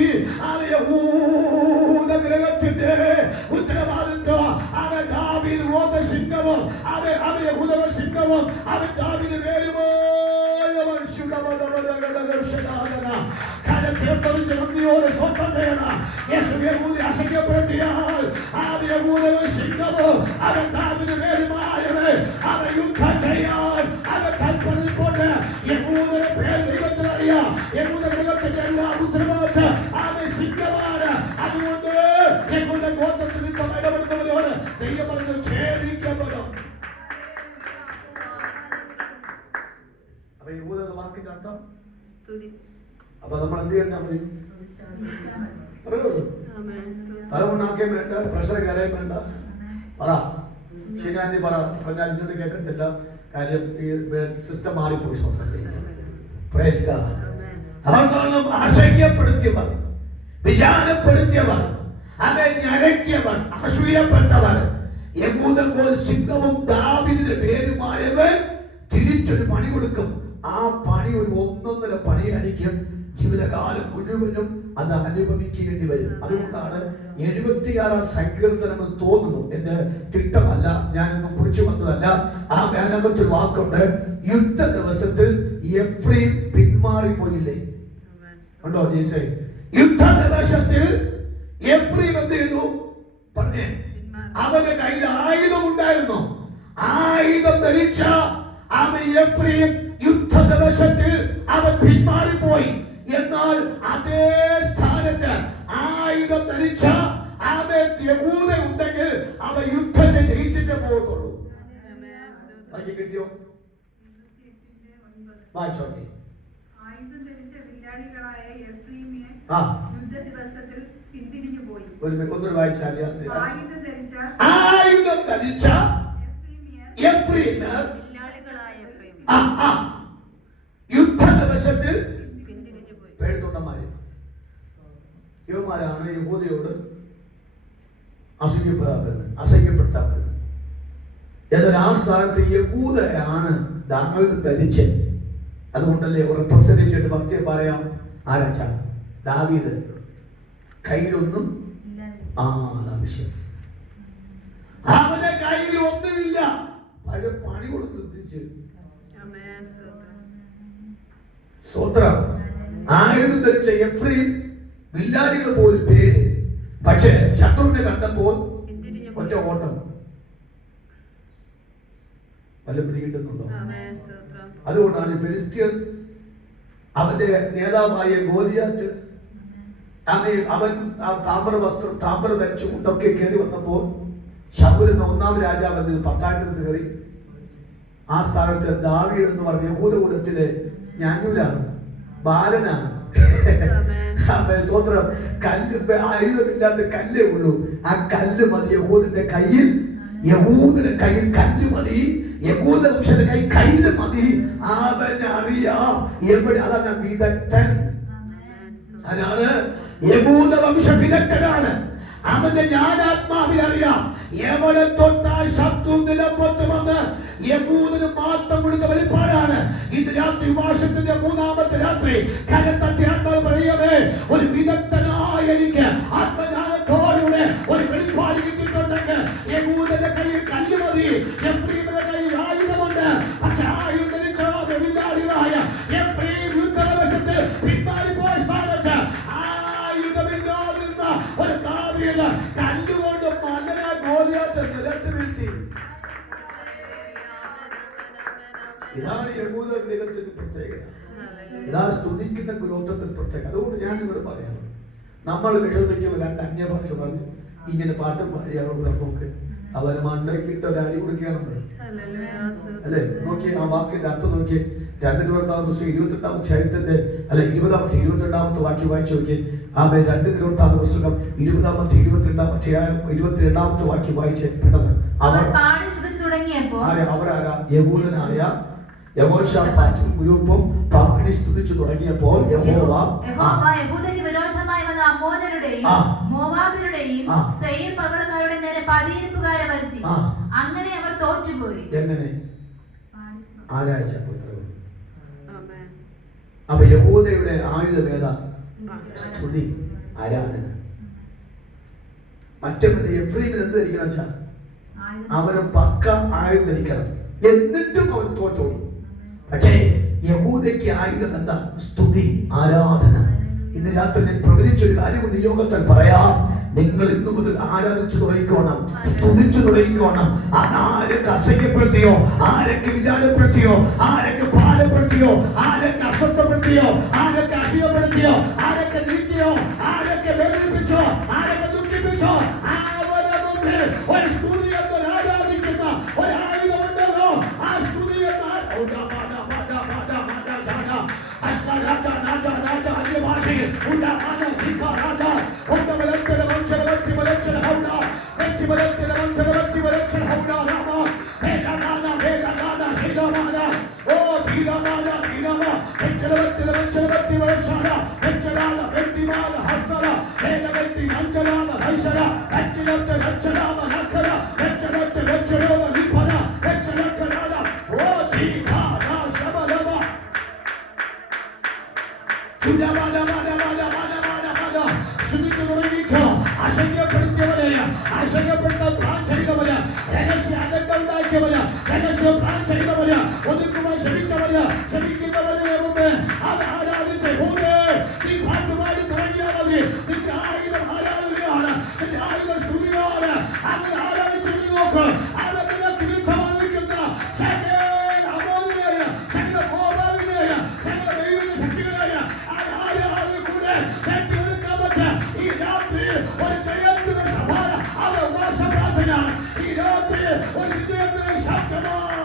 കരം ചേർത്തടിച്ച് നന്ദിയോടെ സ്വന്തം ചെയ്യണം. യേശുവെ ഊതി അസഖ്യപ്പെടുത്തിയാൽ ആ യഹൂദ സിംഹമോ അവൻ ദാവീദിന് വേരുമായവേ അവൻ യുദ്ധം ചെയ്യാൻ അവൻ കൽപ്പനയിൽക്കൊണ്ട് യഹൂദയുടെ പേര് ദൈവത്തിനറിയാം. യഹൂദ ദൈവത്തിന്റെ എല്ലാ ഉത്തരവാദിത്വം അവൻ സിംഹമാണ്. അതുകൊണ്ട് യഹൂദ ഗോത്രത്തിൽ നിന്നും ഇടപെടുന്നവരോട് ദൈവം പറഞ്ഞു ഛേദിക്കപ്പെടും. അപ്പൊ യഹൂദ എന്ന വാക്കിന്റെ അർത്ഥം അപ്പൊ നമ്മൾ എന്ത് ചെയ്യണ്ട മതി തലമുണ്ടാക്കാൻ വേണ്ട, പ്രഷർ കയറാൻ വേണ്ട. പറ ശരിയാന്തി പറ പറഞ്ഞാൽ ഇങ്ങോട്ട് കേൾക്കത്തില്ല. കാര്യം ഈ സിസ്റ്റം മാറിപ്പോയി. കാരണം ആശങ്കപ്പെടുത്തിയവർ, വിചാരപ്പെടുത്തിയവർ, അവരെ ഞരക്കിയവർ, അസൂയപ്പെട്ടവർ, യഹൂദൻ പോൽ സിംഹവും ദാവീദിന്റെ പേരുമായവൻ തിരിച്ചൊരു പണി കൊടുക്കും. ആ പണി ഒരു ഒന്നൊന്നര പണിയായിരിക്കും. ജീവിതകാലം മുഴുവനും അത് അനുഭവിക്കേണ്ടി വരും. അതുകൊണ്ടാണ് 76 സങ്കീർത്തനം തോന്നുന്നു. എന്റെ തിട്ടമല്ല, ഞാനൊന്നും കുറിച്ചു വന്നതല്ല. ആ വേനകത്തിൽ വാക്കുണ്ട്, യുദ്ധ ദിവസത്തിൽ എഫ്രൈം പിന്മാറിപ്പോയില്ലേ ഉണ്ടോ ജീസേ? യുദ്ധ ദിവസത്തിൽ എഫ്രൈം എന്ത് ചെയ്തു പറഞ്ഞേ? അവന്റെ കയ്യിൽ ആയുധം ഉണ്ടായിരുന്നു. ആയുധം ധരിച്ച അവൻ എഫ്രൈം യുദ്ധ ദിവസത്തിൽ അവൻ പിന്മാറിപ്പോയി. എന്നാൽ അതേ സ്ഥാനത്ത് ആയുധം ധരിച്ച അവൻ യഹൂദ ഉണ്ടെങ്കിൽ അവൻ യുദ്ധത്തെ ജയിച്ചിട്ടേ പോകത്തുള്ളൂ. കിട്ടിയോ? വായിച്ചോട്ടെ. ആയുധം ധരിച്ച വില്ലാളികളായ എഫ്രൈമിയെ യുദ്ധ ദിവസത്തിൽ പിന്തിരിഞ്ഞു പോയി. ഒന്നൊരു വായിച്ചാൽ ആയുധം ധരിച്ച എഫ്രൈമിയർ യുദ്ധ ദിവസത്തിൽ പേഴ്തൊണ്ടന്മാര് യുവമാരാണ് യഹൂദയോട് അസഹ്യപ്പെടുത്താൻ വരുന്നത്. എന്നാൽ ആ സ്ഥാനത്ത് യഹൂദരാണ് ദാവീദ് ധരിച്ചത്. അതുകൊണ്ടല്ലേ റെപ്രസെന്റേറ്റീവ് ഭക്തിയെ പറയാം. ആരാച്ചാ? ദാവീദ് കയ്യിലൊന്നും ആവശ്യം, അവന്റെ കയ്യിൽ ഒന്നുമില്ല. അവര് പണി കൊടുത്ത് തിരിച്ച് സ്തോത്രം. ആയുധം ധരിച്ച എഫ്രൈം വില്ലാളികൾ പോലും പേര്. പക്ഷേ ശത്രുവിനെ കണ്ടപ്പോൾ ഒറ്റ ഓട്ടം. വല്ല പിടികിട്ടുന്നുണ്ടോ? അതുകൊണ്ടാണ് ഫെലിസ്ത്യൻ അവന്റെ നേതാവായ ഗോലിയാത്ത് അവൻ താമ്ര ധരിച്ചു കൊണ്ടൊക്കെ കയറി വന്നപ്പോൾ ശൗൽ എന്ന 1ാം രാജാവ് എന്നതിൽ 10,000 കയറി. ആ സ്ഥാനത്ത് ദാവീദ് എന്ന് പറഞ്ഞ യഹൂദകുലത്തിലെ ഞാനൂലാണ്, ബാലനാണ്. സ്വത്രം കല്ല്, ആയുധമില്ലാത്ത കല്ലേ ഉള്ളൂ. ആ കല്ല് മതി യഹൂദന്റെ കയ്യിൽ. യഹൂദന്റെ കയ്യിൽ കല്ല് മതി. യഹൂദ വംശന്റെ കയ്യിൽ മതി. അവനറിയാം എവിടെ. അതാണ് വിദഗ്ധൻ. അതാണ് യഹൂദ വംശ വിദഗ്ധനാണ്. അവന്റെ ജ്ഞാനാത്മാവിൽ അറിയാം എവിടെ തൊട്ടാൽ ശത്രു നിലമ്പത്ത് വന്ന് യഹൂദന് മാത്രം കൊടുത്ത വെളിപ്പാടാണ്. ഇന്ന് രാത്രി വിവാഹത്തിന്റെ 3ാമത്തെ രാത്രി കരത്തട്ടി ആത്മാവ് പറയവേ, ഒരു വിദഗ്ധനായ എനിക്ക് ആത്മജ്ഞാനത്തോടെ ഒരു വെളിപ്പാട് കിട്ടിയിട്ടുണ്ടെങ്കിൽ യഹൂദന്റെ കയ്യിൽ കല്ല് മതി, എഫ്രൈമിന്റെ കയ്യിൽ ആയുധമുണ്ട്. പക്ഷെ ആയുധം ധരിച്ചാതെ വില്ലാളികളായ എഫ്രൈം യുദ്ധവശത്ത് പിന്മാറിപ്പോയ സ്ഥാനത്ത് ആയുധമില്ലാതിരുന്ന ഒരു ദാവീദ് കല്ലുകൊണ്ട് മകനെ ഗോലിയാത്ത് നിലത്ത് വീഴ്ത്തി. ഇതാണ് യഹൂദ ദൈവത്തിന്റെ പ്രത്യേകത. ഇതാണ് സ്തുതിക്കുന്ന ഗോത്രത്തിന്റെ പ്രത്യേകത. അതുകൊണ്ട് ഞാൻ നിങ്ങളോട് പറയാം, നമ്മൾ വിഷമിക്കുമ്പോൾ 2 അന്യഭാഷ പറഞ്ഞ് ഇങ്ങനെ പാട്ടും പാടിയാണോ നമുക്ക് അവരെ മണ്ടക്കിട്ട് ഒരു അരി കൊടുക്കുകയാണ് അല്ലെ? നോക്കിയേ, ആ വാക്കിന്റെ അർത്ഥം നോക്കിയേ. 2 ദിവസം 28ാം അധ്യായത്തിന്റെ അല്ലെ 20ാമത്തെ 22ാമത്തെ വാക്യം വായിച്ചു നോക്കിയേ. ആമേ 2 ദിവസം പുസ്തകം 20ാമത്തെ 22ാം അധ്യായം 22ാമത്തെ വാക്യം വായിച്ചേ പെട്ടെന്ന്. അവരാരാ? യഹൂദനായ യഹോശാഫാത്തും ഗ്രൂപ്പും പാടി സ്തുതിച്ചു തുടങ്ങിയപ്പോൾ യഹോവ യഹൂദയ്ക്ക് വിരോധമായി വന്ന അമ്മോന്യരുടെയും മോവാബിയരുടെയും സെയീർ പകർക്കാരുടെ നേരെ പതിയിരിപ്പുകാരെ വരുത്തി. അങ്ങനെ അവർ തോറ്റുപോയി. എങ്ങനെ? ആരാഴ്ച. അപ്പൊ യഹൂദയുടെ ആയുധമേത സ്തുതി, ആരാധന. മറ്റവന്റെ എഫ്രൈമിന് എന്ത് ധരിക്കണം വെച്ചാൽ അവന് പക്ക ആയുധം ധരിക്കണം. എന്നിട്ടും അവൻ തോറ്റോടി. പക്ഷേ യഹൂദയ്ക്ക് ആയുധം എന്താ? സ്തുതി, ആരാധന. ഇന്ന് രാത്രി ഞാൻ പ്രവചിച്ചൊരു കാര്യമുണ്ട് ഈ യോഗത്തിൽ പറയാം. നിങ്ങൾ ഇന്നു മുതൽ ആരാധിച്ചു തുടങ്ങിക്കോണം, സ്തുതിച്ചു തുടങ്ങിക്കോണം. ആരൊക്കെ അസഹ്യപ്പെടുത്തിയോ, ആരൊക്കെ വിചാരപ്പെടുത്തിയോ, ആരൊക്കെ ഭാരപ്പെടുത്തിയോ, ആരൊക്കെ അസ്വസ്ഥപ്പെടുത്തിയോ, ആരൊക്കെ അസഹ്യപ്പെടുത്തിയോ, ആരൊക്കെ നീക്കിയോ, ആരൊക്കെ വേദനിപ്പിച്ചോ, ആരൊക്കെ ദുഃഖിപ്പിച്ചോ, അവരുടെ മുമ്പിൽ ഒരു സ്തുതി എന്ന് ആരാധിക്കുന്ന ഒരു ആയുധമുണ്ടല്ലോ. ആ സ്തുതി അസഹ്യപ്പെടുത്തിയവരെയ, അസഹ്യപ്പെടുത്താൻ പ്ലാൻ ചെയ്തവര്, രഹസ്യ അകറ്റം ഉണ്ടാക്കിയവര്, രഹസ്യ പ്ലാൻ ചെയ്തവര്, ഒതുക്കുവാൻ ശ്രമിച്ചവര്, ശ്രമിക്കുന്നവരുടെ മുമ്പ് അത് ആരാധിച്ച് നീ പാട്ടുപാടി തുടങ്ങിയാൽ മതി. നിന്റെ ആയുധം ആരാധനയാണ്, നിന്റെ ആയുധം സ്തുതിയാണ്. അങ്ങനെ ആരാധിച്ചു നോക്ക്. അതൊക്കെ വിരുദ്ധമായി നിൽക്കുന്ന സകല അമോദിനെയ, സകല മോഹാവിനെയ, സകല ദൈവിക ശക്തികളെയ ആരാധന കൂടെ നേടിയെടുക്കാൻ പറ്റുക. ഈ രാത്രി ഒരു ജയത്തിന്റെ സഭാന അവ ഉപവാസപ്രാർത്ഥനയാണ്. ഈ രാത്രി ഒരു വിജയത്തിന്റെ ശബ്ദമാണ്.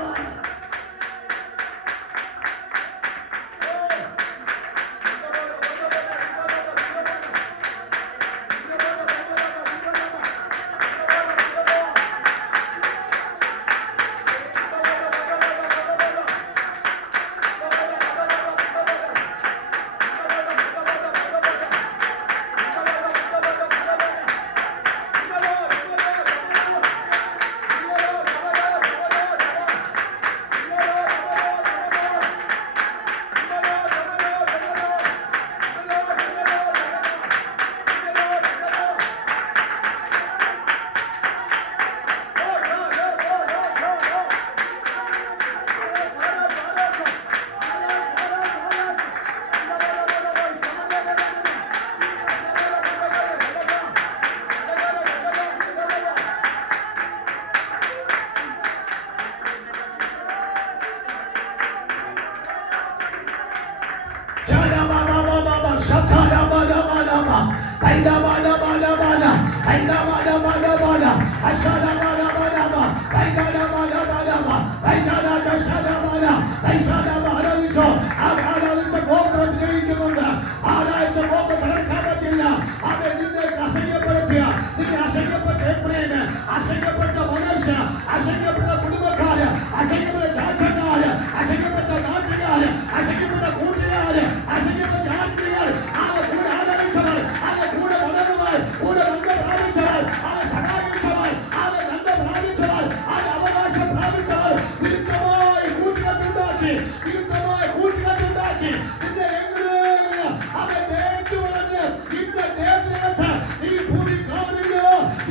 അസംഖ്യപ്പെട്ട മനുഷ്യ, അസംഖ്യപ്പെട്ട കുടുംബക്കാര്, അസംഖ്യപ്പെട്ട ചാച്ചക്കാര്, അസംഖ്യപ്പെട്ട നാട്ടുകാര്, അസംഖ്യപ്പെട്ട കൂട്ടുകാര്, അസംഖ്യപ്പെട്ട ആത്മീയർ, അവ കൂടെ ആദരിച്ചവർ, അവ കൂടെ വളർന്നവർ, കൂടെ ബന്ധം പ്രാപിച്ചവർ, അവ സഹായിച്ചവർ, അവ ബന്ധം പ്രാപിച്ചവർ, അവ അവകാശം പ്രാപിച്ചവർ വിരുദ്ധമായി കൂട്ടുകെട്ടുണ്ടാക്കി, വിരുദ്ധമായി കൂട്ടുകെട്ടുണ്ടാക്കി നിന്റെ എങ്ങനെയും അവൻ നേരിട്ട് വളർന്ന് ഇന്ന് നേരിട്ട് ഈ ഭൂമി കാണില്ല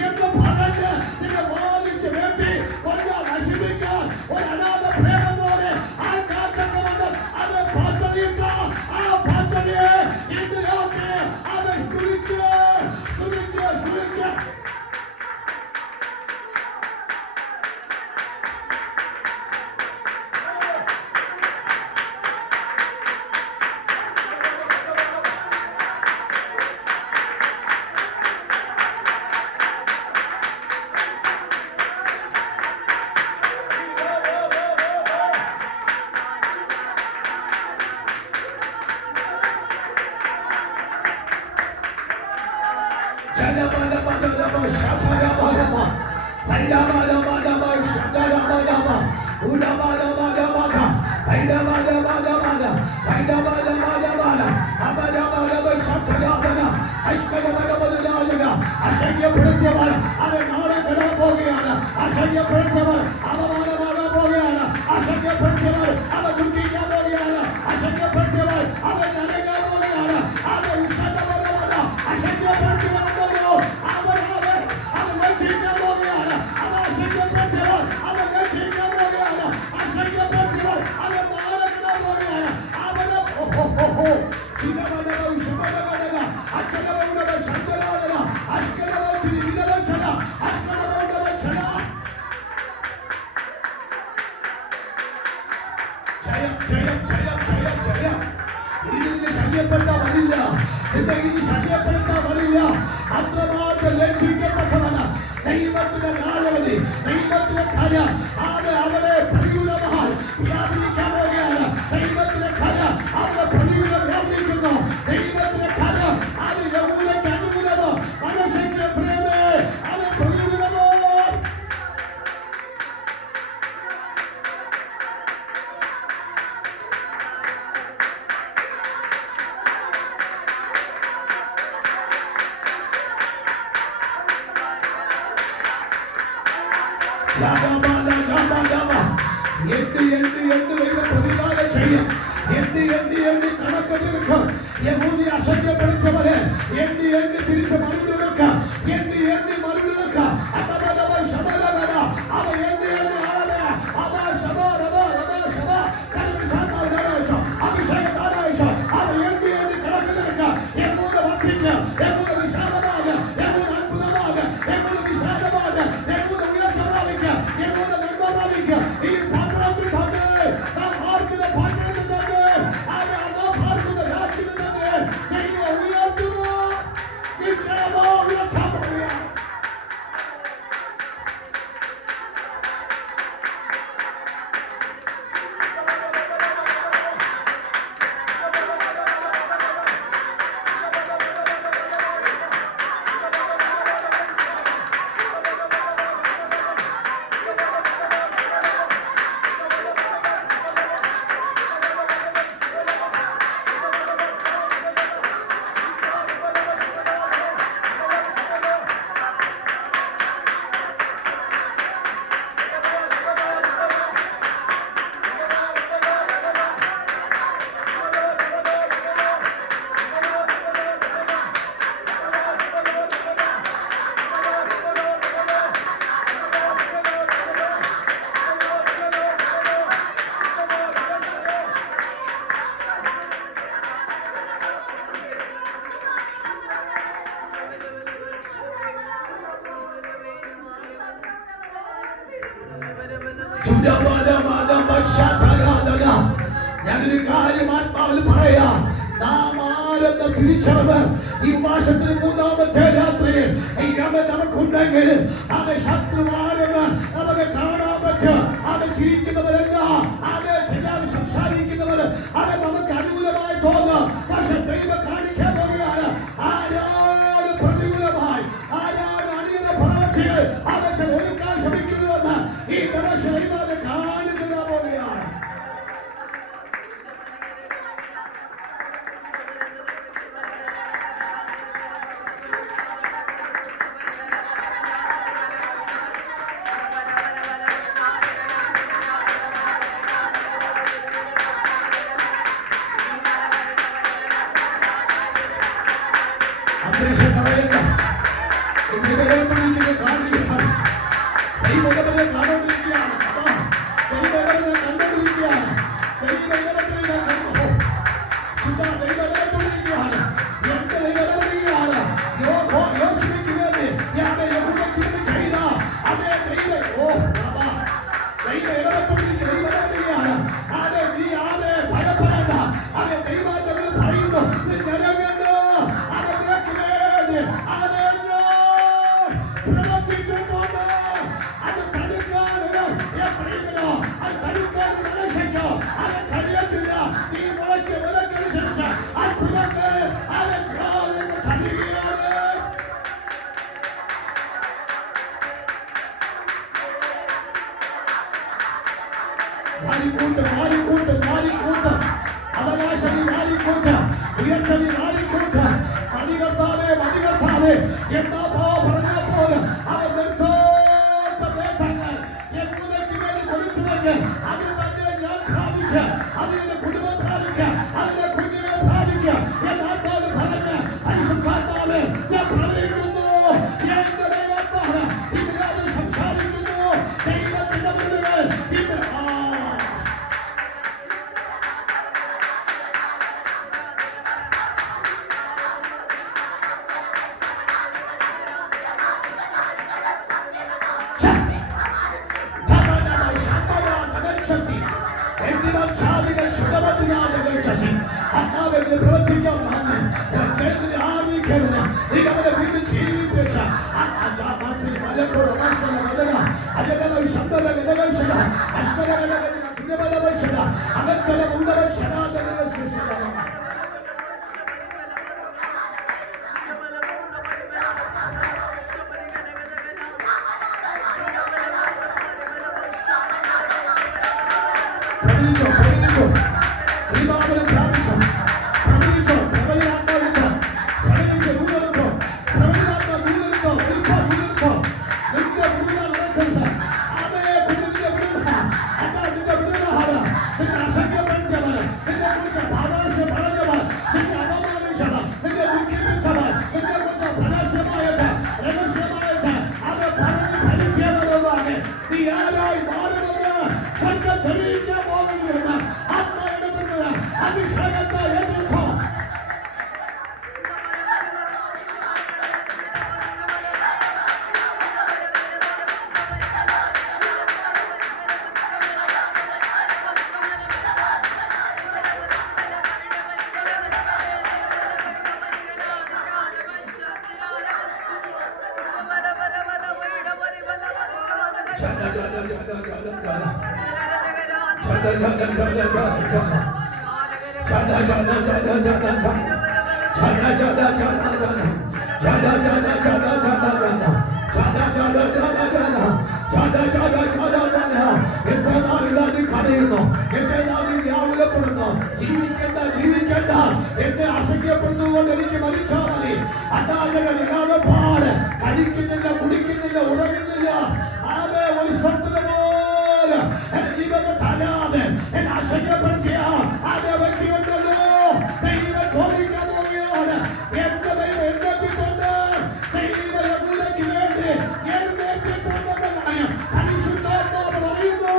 എന്ന് പറഞ്ഞ് നിന്നെ വാദിച്ച് വേണ്ടി കൊല്ല നശിപ്പിക്കാൻ ഒരു അനാഥ പ്രേമം പോലെ ആ കാറ്റൊക്കെ അവൻ പദ്ധതിയിട്ട ആ പദ്ധതിയെ ഇന്ന് നോക്കി അവൻ സ്തുതിച്ച് സ്തുതിച്ച് സ്തുതിച്ച് അസംഖ്യപ്പെടുത്തിയവർ അവൻ നാളെ കിടാൻ പോവുകയാണ്. അസംഖ്യപ്പെടുത്തിയവർ അപമാനമാകാൻ പോവുകയാണ്. അസംഖ്യപ്പെടുത്തിയവർ അവൻ ദുഃഖിക്കാൻ പോവുകയാണ്. അസംഖ്യപ്പെടുത്തിയവർ അവൻ നനയ്ക്കാൻ പോവുകയാണ്. അവൻ ഉഷതമല്ല അസംഖ്യപ്പെടുത്തിയവരുണ്ടല്ലോ അവൻ രക്ഷിക്കാൻ പോവുകയാണ്. അവൻ അസംഖ്യപ്പെടുത്തിയവർ അവൻ രക്ഷിക്കാൻ പോവുകയാണ്. അസംഖ്യപ്പെടുത്തിയവർ അവൻ നാളെ കിടാൻ പോവുകയാണ്. ശല്യപ്പെടുത്താൻ വരില്ല, എന്തെങ്കിലും ശല്യപ്പെടുത്താൻ വരില്ല. അത്രമാത്രം രക്ഷിക്കപ്പെട്ടവന് ദൈവത്തിന്റെ നാളവധി, ദൈവത്തിന്റെ കര അവരെ പ്രതികൂലമായി വ്യാപരിക്കാൻ പോവുകയാണ്. ദൈവത്തിന്റെ കര അവരെ പ്രതികൂലം വ്യാപരിക്കുന്നു. ദൈവത്തിന്റെ കര അത് യഹൂദയ്ക്ക് അനുകൂലമോ മനുഷ്യന്റെ പ്രേമേ അത് പ്രതികൂലമോ. പ്രതികാരം ചെയ്യും. എണ്ണി കണക്കെടുക്കും. യഹൂദി അസഹ്യപ്പെടുത്തവരെ എണ്ണി തിരിച്ച് മറുപടി വെക്കാം. എണ്ണി മറുപടി വെക്കാം. അവ എണ്ണി അഭിഷേകം അവ എണ്ണി കണക്കെടുക്കാം. എങ്ങോട്ട് വർദ്ധിക്കുക, എങ്ങോട്ട് വിശാലമാകുക, എങ്ങോട്ട് അത്ഭുതമാകുക, എങ്ങോട്ട് വിശാലമാകുക, എങ്ങോട്ട് ഉയർച്ച പ്രാപിക്കുക, എങ്ങോട്ട് നന്മ പ്രാപിക്കുക. ഈ പട്ടണത്തിൽ തന്നെ നാം പാർക്കുന്ന പട്ടണത്തിൽ തന്നെ നാം പാർക്കുന്ന രാജ്യത്തിൽ തന്നെ ദൈവം ഉയർത്തുന്നു. നിശ്ചയമോ ഉയർത്താൻ പോവുകയാണ്. ഞാനൊരു കാര്യം ആത്മാവിൽ പറയാം. നാം ആരെന്ന് തിരിച്ചറിവ് ഈ മാസത്തിന് 3ാമത്തെ രാത്രിയിൽ നമുക്കുണ്ടെങ്കിൽ അത് ശത്രുവാരെന്ന് നമുക്ക് കാണാൻ പറ്റും. അത് ചിരിക്കുന്നവരല്ല, അത് സംസാരിക്കുന്നവർ അത് നമുക്ക് അനുകൂലമായി തോന്നാം. പക്ഷെ ദൈവം കാണിക്കാൻ പോവുകയാണ് ആരാണ് പ്രതികൂലമായി, ആരാണ് അണിയുന്ന പ്രവൃത്തികൾ അവരെ ഒരുക്കാൻ ശ്രമിക്കുന്നതെന്ന് ഈ ദിവസം ദൈവം കാണിച്ചു തരാൻ പോവുകയാണ്. അന്തരീക്ഷം പറയണ്ട, ദൈവത്തെ കാണിക്കുകയാണ്. ദൈവത്തെ കാണുകൊണ്ടിരിക്കുകയാണ്. ദൈവത്തെ കണ്ടുകൊണ്ടിരിക്കുകയാണ്. ദൈവത്തെ കണ്ടു ദൈവത്തിരിക്കുകയാണ്. എന്ത് ദൈവത്തിരിക്കുകയാണ് യോശുവയ്ക്ക് വേണ്ടി ഞാൻ യഹൂദയ്ക്ക് വേണ്ടി ചെയ്ത അതേ ദൈവം ദൈവത്തിരിക്കുകയാണ്. അതെ നീ ആരെ ഭയപ്പെടേണ്ട. അതെ ദൈവത്തെ പറയുന്നു ജനകണ്ടോ അത് നിനക്ക് വേണ്ടി അതെ പ്രവർത്തിച്ചിട്ടുണ്ട്. അത് തടുക്കാനോ അത് തടുക്കാൻ മനസ്സിക്കോ അത് കഴിയത്തില്ല. ഈ വിലക്കനുസരിച്ച് അത്ഭുതങ്ങൾ അത് തരികയാണ്. മാറിക്കൂട്ട് അവകാശം മാറിക്കൂട്ട് ഉയർത്തവി മാറിക്കൂട്ട് മതികർത്താതെ എന്താ പറഞ്ഞപ്പോൾ അവർ നിർത്തോട്ട നേട്ടങ്ങൾ യഹൂദയ്ക്ക് വേണ്ടി കൊടുത്തുവെന്ന് അതിൽ തന്നെ ഞാൻ പ്രാപിക്കുക, അതിന്റെ കുടുംബം പ്രാപിക്കുക, അതിന്റെ കുഞ്ഞിനെ പ്രാപിക്കുക എന്നാത്മാവ് പറഞ്ഞ് പരിശുദ്ധാത്മാവ് ഞാൻ പറയുന്നു. എന്റെ ദൈവാത്മാവ് ഇതിനകത്ത് സംസാരിക്കുന്നു. ദൈവത്തിന്റെ മുഴുവൻ അന്തിമക്ഷാദികൾ ശുദ്ധമതിയാതകൾ ശശി അന്നാവെന്ന് പ്രവചിക്കാൻ വന്ന് ജനത്തിനെ ആർമിക്കരുത് നീ അവരെ വീണ്ടും ജീവിപ്പിച്ച ജീവിക്കണ്ട എന്നെ അസഖ്യപ്പെടുത്തുകൊണ്ട് എനിക്ക് മരിച്ചാൽ മതി. അതായത് കഴിക്കുന്നില്ല, കുടിക്കുന്നില്ല, ഉറങ്ങുന്നില്ല. ആകെ ഒരു സ്വപ്നം പോലെ എന്റെ ജീവിതത്തെ തരാതെ എന്നെ അസഖ്യപ്പെടുത്തിയ ആകെ വ്യക്തിയുണ്ടല്ലോ. ദൈവം ചോദിക്കാൻ പോവുകയാണ്, എന്റെ ദൈവം എന്നെത്തിക്കൊണ്ട് ദൈവ യഹൂദയ്ക്ക് വേണ്ടി എഴുന്നേറ്റിട്ടുണ്ടെന്നാണ് പരിശുദ്ധാത്മാവ് പറയുന്നു.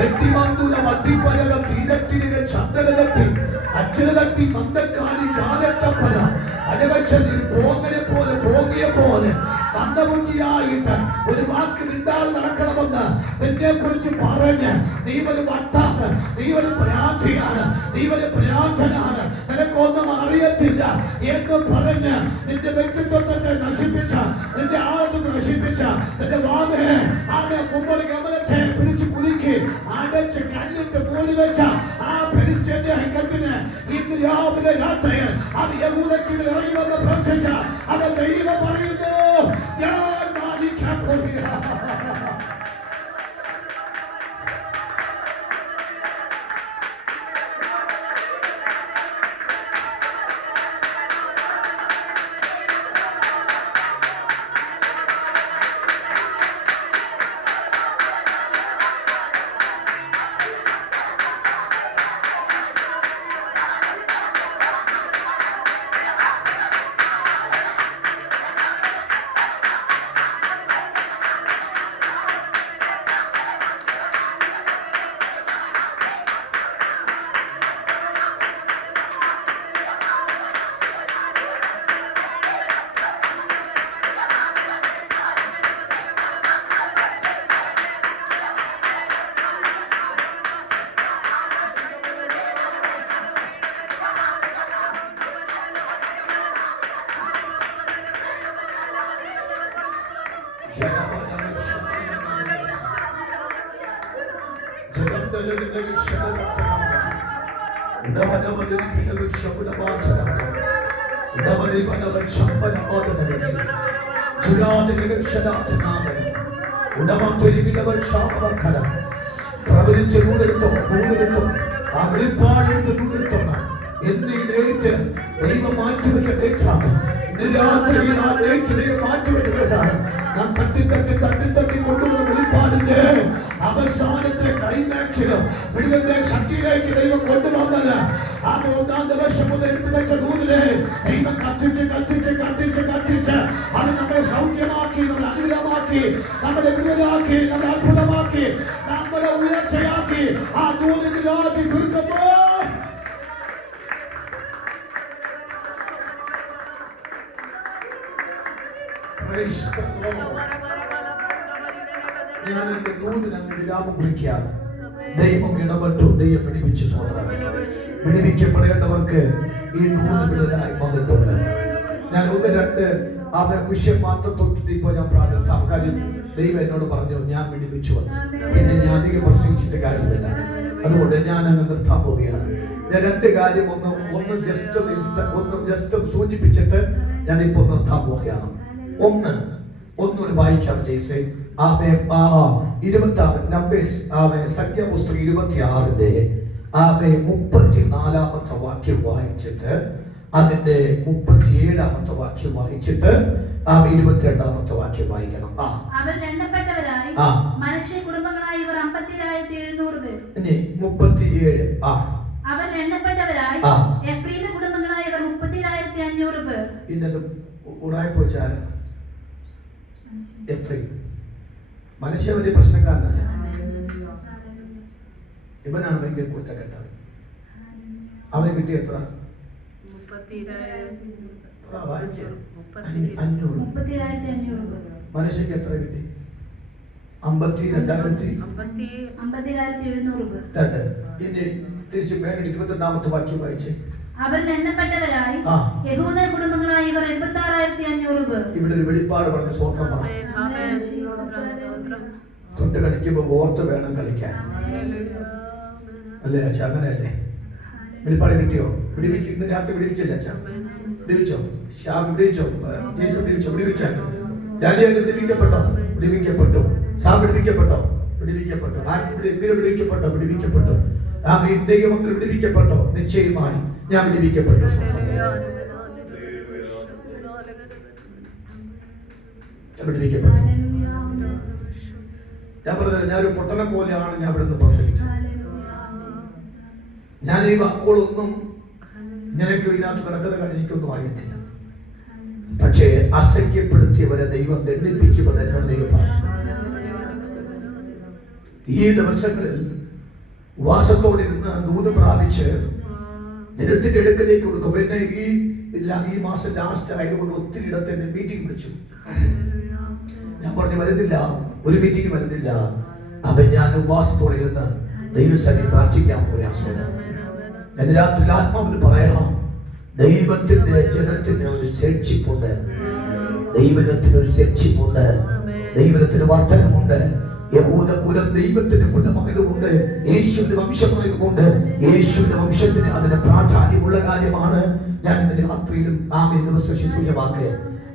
വ്യക്തിമാന്തുല മദ്യപ്പലക തീരത്തിലെ ചന്ദനത്തി അച്ഛനത്തി മന്ദക്കാരി കാലത്തപ്പല അരവക്ഷത്തിൽ പോങ്ങനെ പോലെ പോകിയ പോലെ മന്ദബുദ്ധിയായിട്ട് ഒരു വാക്ക് നിന്താൽ നടക്കണമെന്ന് നിന്നെ കുറിച്ച് പറഞ്ഞ് നീ ഒരു വട്ടാണ്, നീ ഒരു പ്രാർത്ഥിയാണ്, നീ ഒരു പ്രാർത്ഥനാണ്, നിനക്കൊന്നും അറിയത്തില്ല എന്ന് പറഞ്ഞ് നിന്റെ വ്യക്തിത്വത്തെ നശിപ്പിച്ച, നിന്റെ ആദ്യം നശിപ്പിച്ച, നിന്റെ വാമയെ ആടെ മുമ്പ് ഗമനത്തെ പിടിച്ചു കുലുക്കി അടച്ച് കല്ലിട്ട് മൂടി വെച്ച ആ ഫെലിസ്ത്യന്റെ ഹൈക്കത്തിന് ഇന്ന് രാവിലെ രാത്രിയിൽ അത് യഹൂദയ്ക്ക് ഇറങ്ങി വന്ന് പ്രവർത്തിച്ച അത് ദൈവം പറയുന്നു, ഞാൻ മാനിക്കാൻ പോകുകയാണ്. ദൈവം മാറ്റിവെച്ച ഡേറ്റാണ്. രാത്രിയിൽ ആ ഡേറ്റ് ദൈവം മാറ്റിവെച്ച സാധനം നാം തട്ടി കൊണ്ടുവന്ന വെളിപ്പാടിന്റെ അവസാനത്തെ ക്ലൈമാക്സിലും വിടുതലിന്റെ ശക്തിയിലേക്ക് ദൈവം കൊണ്ടുവന്നത് ആ 1-ാം ദിവസം മുതൽ എടുത്തു വെച്ച ദൂതിലെ ദൈവം കത്തിച്ച് അത് നമ്മളെ സൗഖ്യമാക്കി, നമ്മളെ അനുഗ്രഹമാക്കി, നമ്മളെ വിടുതലാക്കി, നമ്മളെ അത്ഭുതമാക്കി, നമ്മളെ ഉയർച്ചയാക്കി ആ ദൂതനിലാക്കി തീർക്കുമ്പോൾ ഞാൻ എന്റെ ദൂതനങ്ങ് വിലാപം കുറിക്കുകയാണ്. ദൈവം ഇടപെട്ടു, ദൈവം വിടിവിച്ചു. വിടിവിക്കപ്പെടേണ്ടവർക്ക് ഈ ദൂത് വിടുതലായി വന്നിട്ടുണ്ട്. ഞാൻ ഒന്ന് രണ്ട് വിഷയം മാത്രം തൊട്ടിട്ട് ഇപ്പോൾ ഞാൻ പ്രാർത്ഥിക്കാം. കാര്യം ദൈവം എന്നോട് പറഞ്ഞു ഞാൻ വിടിവിച്ചു വന്നു. പിന്നെ ഞാൻ അധികം പ്രസംഗിച്ചിട്ട് കാര്യമില്ല. അതുകൊണ്ട് ഞാൻ അങ്ങ് നിർത്താൻ പോവുകയാണ്. ഞാൻ രണ്ട് കാര്യം ഒന്ന് ജസ്റ്റ് സൂചിപ്പിച്ചിട്ട് ഞാൻ ഇപ്പോൾ നിർത്താൻ പോവുകയാണ്. ഒന്നുകൂടി വായിക്കാം. ജയ്സേ 26 നമ്പേഴ്സ് സംഖ്യാപുസ്തകം 26 34 വാക്യം വായിച്ചിട്ട് അതിന്റെ 37 വാക്യം വായിച്ചിട്ട് 22 വാക്യം വായിക്കണം. അവരിൽ എണ്ണപ്പെട്ടവരായി മനുഷ്യ കുടുംബങ്ങളായി ഇവർ 57,700 പേർ. ഇനി 37 അവരിൽ എണ്ണപ്പെട്ടവരായി എഫ്രൈം കുടുംബങ്ങളായി ഇവർ 30,500 പേർ. ഇന്നത് ഉടായിപ്പോച്ചാൽ എഫ്രൈം മനുഷ്യ വലിയ പ്രശ്നക്കാരനല്ല. ഇവനാണ് ഭയങ്കര കുറ്റക്കെട്ടത്. അവന് കിട്ടിയ എത്ര? 30,500. മനുഷ്യക്ക് എത്ര കിട്ടി? 52,700 പേർ. ഇനി തിരിച്ച് മേലെ 22 വാക്യം വായിച്ച് അവരിൽ എണ്ണപ്പെട്ടവരായി യഹൂദ കുടുംബങ്ങളായി ഇവർ 86,500 പേർ. ഇവിടെ ഒരു വെളിപ്പാട് പറഞ്ഞു. സ്വന്തം തൊട്ട് കളിക്കുമ്പോ ഓർത്ത് വേണം കളിക്കാൻ, അല്ലേ അച്ഛാ? അങ്ങനെയല്ലേ? വെളിപ്പാട് കിട്ടിയോ? ഇന്ന് രാത്രി വിടിവിച്ചില്ല അച്ഛാ? വിടിവിച്ചോ? ഷാം വിടിവിച്ചോ? ജീസസ് വിടിവിച്ചോ? വിടിവിച്ചാൽ വിടിവിക്കപ്പെട്ടോ? വിടിവിക്കപ്പെട്ടു. സാം വിടിവിക്കപ്പെട്ടോ? വിടിവിക്കപ്പെട്ടു. വിടിവിക്കപ്പെട്ടോ? വിടിവിക്കപ്പെട്ടു. ദൈവമക്കൾ വിടിവിക്കപ്പെട്ടോ? നിശ്ചയമായി ഞാൻ വിടിവിക്കപ്പെട്ടു. വിടിവിക്കപ്പെട്ടു. ഞാൻ പറഞ്ഞത് ഞാനൊരു പൊട്ടനെ പോലെയാണ് ഞാൻ ഇവിടെ നിന്ന് പ്രസംഗിച്ചത്. ഞാൻ ഈ വാക്കുകളൊന്നും നിനക്ക് ഇതിനകത്ത് കിടക്കുന്ന കഴിഞ്ഞിട്ടൊന്നും അറിയത്തില്ല. പക്ഷേ അസഖ്യപ്പെടുത്തിയവരെ ദൈവം ദണ്ഡിപ്പിക്കുമെന്ന് എന്നോട് ദൈവം പറഞ്ഞു. ഈ ദിവസങ്ങളിൽ വാസത്തോടിരുന്ന് ദൂത് പ്രാപിച്ച് ദിനത്തിന്റെ അടുക്കലേക്ക് കൊടുക്കും. പിന്നെ ഈ മാസം ലാസ്റ്റ് ആയതുകൊണ്ട് ഒത്തിരി ഇടത്തെ മീറ്റിംഗ് വിളിച്ചു. ഞാൻ പറഞ്ഞു വരുന്നില്ല, ഒരു മീറ്റിംഗ് വരുന്നില്ല. അപ്പൊ ഞാൻ ഉപവാസത്തോടെ ഇരുന്ന് ദൈവസഭയിൽ പ്രാർത്ഥിക്കാൻ പോയാ. എന്ന് രാത്രി ആത്മാവിൽ പറയാം, ദൈവത്തിന്റെ ജനത്തിന് ഒരു ശേഷിപ്പുണ്ട്, ദൈവത്തിന് ഒരു ശേഷിപ്പുണ്ട്, ദൈവത്തിന് വർധനമുണ്ട്. യഹൂദ കുലം ദൈവത്തിന്റെ കുലമായതുകൊണ്ട്, യേശുവിന്റെ വംശമായതുകൊണ്ട്, യേശുവിന്റെ വംശത്തിന് അതിന് പ്രാധാന്യമുള്ള കാര്യമാണ്. ഞാൻ ഇന്ന് രാത്രിയിലും ദിവസം ശുശ്രൂഷമാക്കുക.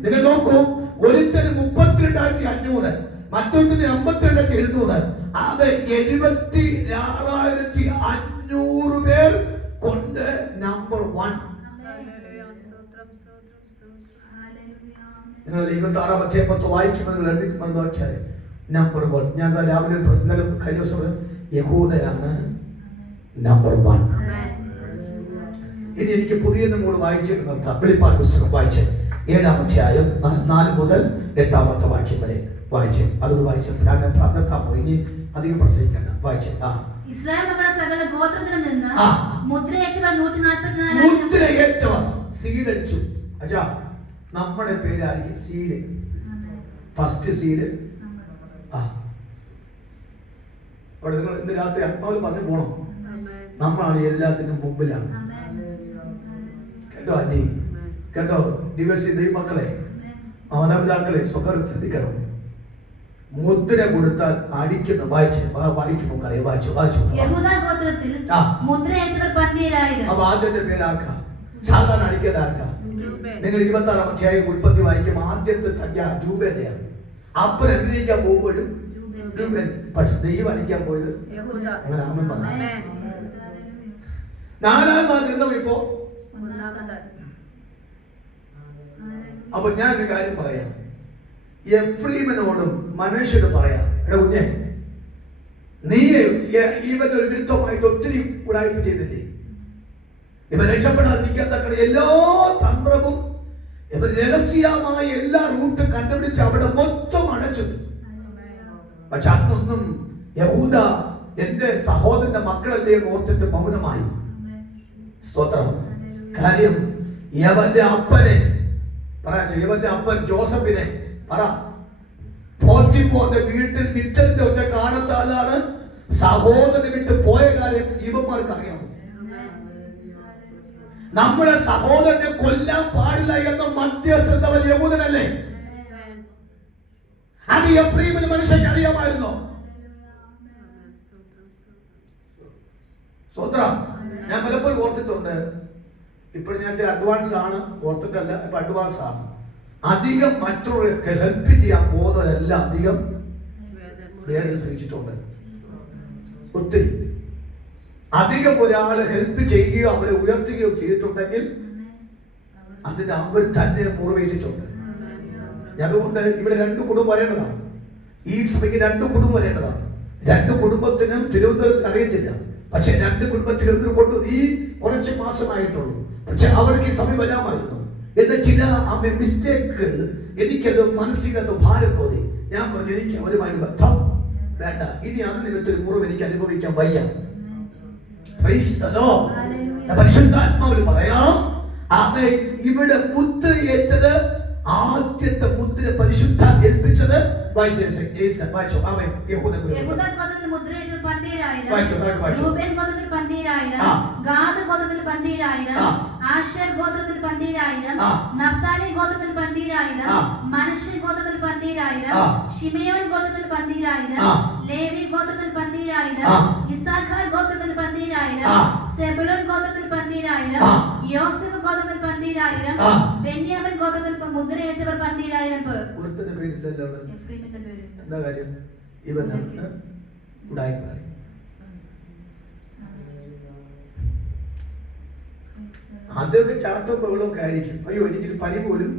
നിങ്ങൾ നോക്കൂ, ഒരുത്തന് 32,500, മറ്റൊരുത്തിന് 52,700, അത് 76,500 പേർ കൊണ്ട് നമ്പർ 1. നിങ്ങൾ 26 വായിക്കുമ്പോൾ നോക്കിയാൽ നമ്പർ 1. ഞാൻ രാവിലെ പ്രശ്നം കഴിഞ്ഞ ദിവസം യഹൂദയാണ് നമ്പർ 1. ഇനി എനിക്ക് പുതിയ കൂടെ വായിച്ചിട്ട് നിർത്താം. വെളിപ്പാട് പുസ്തകം വായിച്ച് 7-ാം അധ്യായം 4 മുതൽ 8-ാമത്തെ വാക്യം വരെ വായിച്ച് അതോട് വായിച്ചപ്പോൾ ഞാൻ നിർത്താൻ പോയി. ഇനി അധികം പ്രസംഗിക്കണ്ട. വായിച്ച് ഇസ്രായേൽ മക്കളുടെ സകല ഗോത്രത്തിൽ നിന്ന് മുദ്രയേറ്റവർ 144,000. മുദ്രയേറ്റവർ സീലടിച്ചു. അച്ഛാ, നമ്മുടെ പേരായിരിക്കും സീല്. First seal. അവിടെ നിങ്ങൾ ഇന്ന് രാത്രി ആത്മാവിൽ പറഞ്ഞു പോണം, നമ്മളാണ് എല്ലാത്തിനും മുമ്പിലാണ്. കേട്ടോ അല്ലേ? കേട്ടോ ദിവസം ദൈവമക്കളെ, മാതാപിതാക്കളെ സ്വകാര്യ ശ്രദ്ധിക്കണം. മുദ്ര കൊടുത്താൽ അടിക്കുന്ന വായിക്കുമ്പോൾ അറിയാം. വായിച്ചു അപ്പൊ ആദ്യത്തെ പേരാക്കാം. സാധാരണ അടിക്കേണ്ട ആർക്കാം? നിങ്ങൾ 26-ാം അധ്യായം ഉൽപ്പത്തി വായിക്കും. ആദ്യത്തെ സംഖ്യ രൂപേന്റെയാണ്. അപ്പൻ എന്തിരിക്കാൻ പോകുമ്പോഴും രൂപൻ. പക്ഷെ ദൈവം അടിക്കാൻ പോയത് അങ്ങനെ അമ്മൻ പറഞ്ഞു. 4-ാം സ്ഥാനത്ത് ഇപ്പോ. അപ്പൊ ഞാനൊരു കാര്യം പറയാം. എഫ്രീമിനോടും മനുഷ്യരോട് പറയാം, എടാ കുഞ്ഞെ, നീ ഇവന്റെ ഒരു വിരുദ്ധമായിട്ട് ഒത്തിരി ഉടായ്പ ചെയ്തില്ലേ? ഇവൻ രക്ഷപ്പെടാതിരിക്കാൻ തക്ക എല്ലാ തന്ത്രവും ഇവൻ രഹസ്യമായ എല്ലാ റൂട്ടും കണ്ടുപിടിച്ച് അവിടെ മൊത്തം അടച്ചു. പക്ഷെ അന്നൊന്നും യഹൂദ എന്റെ സഹോദരന്റെ മക്കളല്ലേ എന്ന് ഓർത്തിട്ട് മൗനമായി. സ്തോത്രം. കാര്യം യവന്റെ അപ്പനെ യവന്റെ അപ്പൻ ജോസഫിനെ പോത്തിപ്പോന്റെ വീട്ടിൽ വിറ്റലിന്റെ ഒറ്റ കാണത്താലാണ് സഹോദരൻ വിട്ട് പോയ കാര്യം ഇവന്മാർക്ക് അറിയാമോ? നമ്മുടെ സഹോദരനെ കൊല്ലാൻ പാടില്ല എന്ന മധ്യസ്ഥത യഹൂദനല്ലേ? അത് എഫ്രയീമിന് മനുഷ്യർക്ക് അറിയാമായിരുന്നോ? സ്വത്രം. ഞാൻ പലപ്പോഴും ഓർത്തിട്ടുണ്ട്. ഇപ്പോൾ ഞാൻ അഡ്വാൻസ് ആണ്, ഓർത്തിട്ടല്ല, ഇപ്പൊ അഡ്വാൻസ് ആണ്. അധികം മറ്റുള്ളവർക്ക് ഹെൽപ്പ് ചെയ്യാൻ പോകുന്നവരെല്ലാം അധികം വേദന സഹിച്ചിട്ടുണ്ട്. ഒത്തിരി അധികം ഒരാളെ ഹെൽപ്പ് ചെയ്യുകയോ അവരെ ഉയർത്തുകയോ ചെയ്തിട്ടുണ്ടെങ്കിൽ അതിന് അവർ തന്നെ മുറിവേറ്റിട്ടുണ്ട്. അതുകൊണ്ട് ഇവിടെ 2 കുടുംബം വരേണ്ടതാണ്. ഈ സഭയ്ക്ക് 2 കുടുംബം വരേണ്ടതാണ്. 2 കുടുംബത്തിനും തിരുവനന്തപുരത്ത് അറിയത്തില്ല. പക്ഷെ 2 കുടുംബം തിരുവനന്തപുരം കൊണ്ട് ഈ കുറച്ച് മാസമായിട്ടുള്ളൂ. പക്ഷെ അവർക്ക് ഈ സമയം വരാമായിരുന്നു. എന്ന ചില മിസ്റ്റേക്കുകൾ എനിക്കത് മാനസികത ഭാരം തോന്നി. ഞാൻ പറഞ്ഞു എനിക്ക് അവരുമായി ബന്ധം വേണ്ട. ഇനി അത് നിമിത്തം മുറിവ് എനിക്ക് അനുഭവിക്കാൻ വയ്യ. പരിശുദ്ധാത്മാവിൽ പറയാം, ഇവിടെ മുദ്രയേറ്റത് ആദ്യത്തെ മുദ്ര പരിശുദ്ധ ഏൽപ്പിച്ചത് ആശേർ ഗോത്രത്തിൽ 12,000, നഫ്താലി ഗോത്രത്തിൽ 12,000, മനശ്ശെ ഗോത്രത്തിൽ 12,000, ശിമെയോൻ ഗോത്രത്തിൽ 12,000, ലേവി ഗോത്രത്തിൽ 12,000, ഇസ്സാഖാർ ഗോത്രത്തിൽ 12,000, സെബുലൂൻ ഗോത്രത്തിൽ 12,000, യോസേഫ് ഗോത്രത്തിൽ 12,000, ബെന്യാമിൻ ഗോത്രത്തിൽ മുദ്രയേറ്റവർ 12,000 പേർ. എഫ്രയീമിന്റെ പേരുണ്ട്. എന്താ കാര്യം? ഇവനാണ് ഉടായിപ്പായി. അതൊക്കെ ചാട്ടവും ബഹളമൊക്കെ ആയിരിക്കും. അയ്യോ എനിക്കൊരു പനി പോലും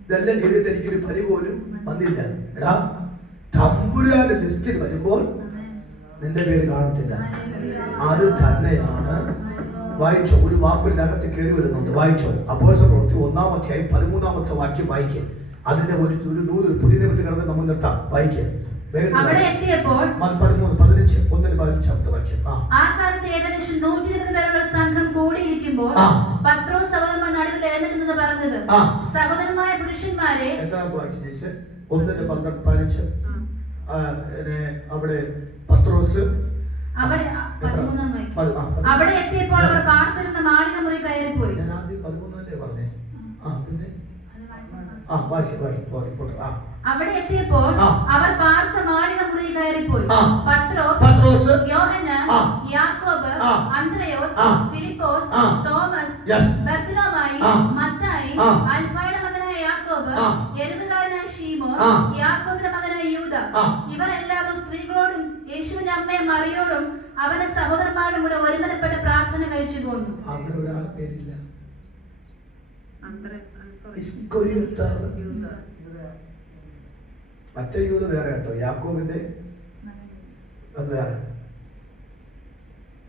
ഇതെല്ലാം ചെയ്തിട്ട് എനിക്കൊരു പനി പോലും വന്നില്ല. എടാ, തമ്പുരാന്റെ ലിസ്റ്റിൽ വരുമ്പോൾ നിന്റെ പേര് കാണത്തില്ല. അത് തന്നെയാണ്. വായിച്ചോ, ഒരു വാക്കിനകത്ത് കയറി വരുന്നുണ്ട്. വായിച്ചോ, അപ്പോസ്തല പ്രവൃത്തി 1-ാം അധ്യായം 13-ാമത്തെ വാക്യം വായിക്കുക. അതിന്റെ ഒരു പുതിയ നിമിത്തം കിടന്ന് നമ്മൾ നിർത്താം. വായിക്കുക. അവിടെ എത്തിയപ്പോൾ 13-15 വാക്യം. ആ കാലത്ത് ഏകദേശം 120 പേരുള്ള സംഘം കൂടിയിരിക്കുമ്പോൾ പത്രോസ് സഹോദരന്മാർ നടുവിൽ എഴുന്നേറ്റ് പറഞ്ഞത്, സഹോദരന്മാരായ പുരുഷന്മാരെ. എത്രാമത്തെ വാക്യം ചേച്ചി? 1-15. അവിടെ പത്രോസ് അവിടെ എത്തിയപ്പോൾ അവർ പാർത്തിരുന്ന മാളിക മുറി കയറിപ്പോയി. ഞാൻ ആദ്യം 13 പറഞ്ഞേ. പിന്നെ അവിടെ എത്തിയപ്പോൾ അവർ പാർത്ത മാളിക മുറി കയറിപ്പോയി. പത്രോസ്, യോഹന്നാൻ, യാക്കോബ്, അന്ത്രയോസ്, ഫിലിപ്പോസ്, തോമസ്, ബർത്തലോമായി, മത്തായി, അൽഫായുടെ മകനായ യാക്കോബ്, എരുതുകാരനായ ശീമോൻ, യാക്കോബിന്റെ മകനായ യൂദ, ഇവർ എല്ലാവരും സ്ത്രീകളോടും യേശുവിന്റെ അമ്മയെ മറിയോടും അവന്റെ സഹോദരന്മാരോടും കൂടെ ഒരുമനപ്പെട്ട പ്രാർത്ഥന കഴിച്ചു പോന്നു. മറ്റേ യൂദ വേറെ കേട്ടോ, യാക്കോബിന്റെ അത് വേറെ.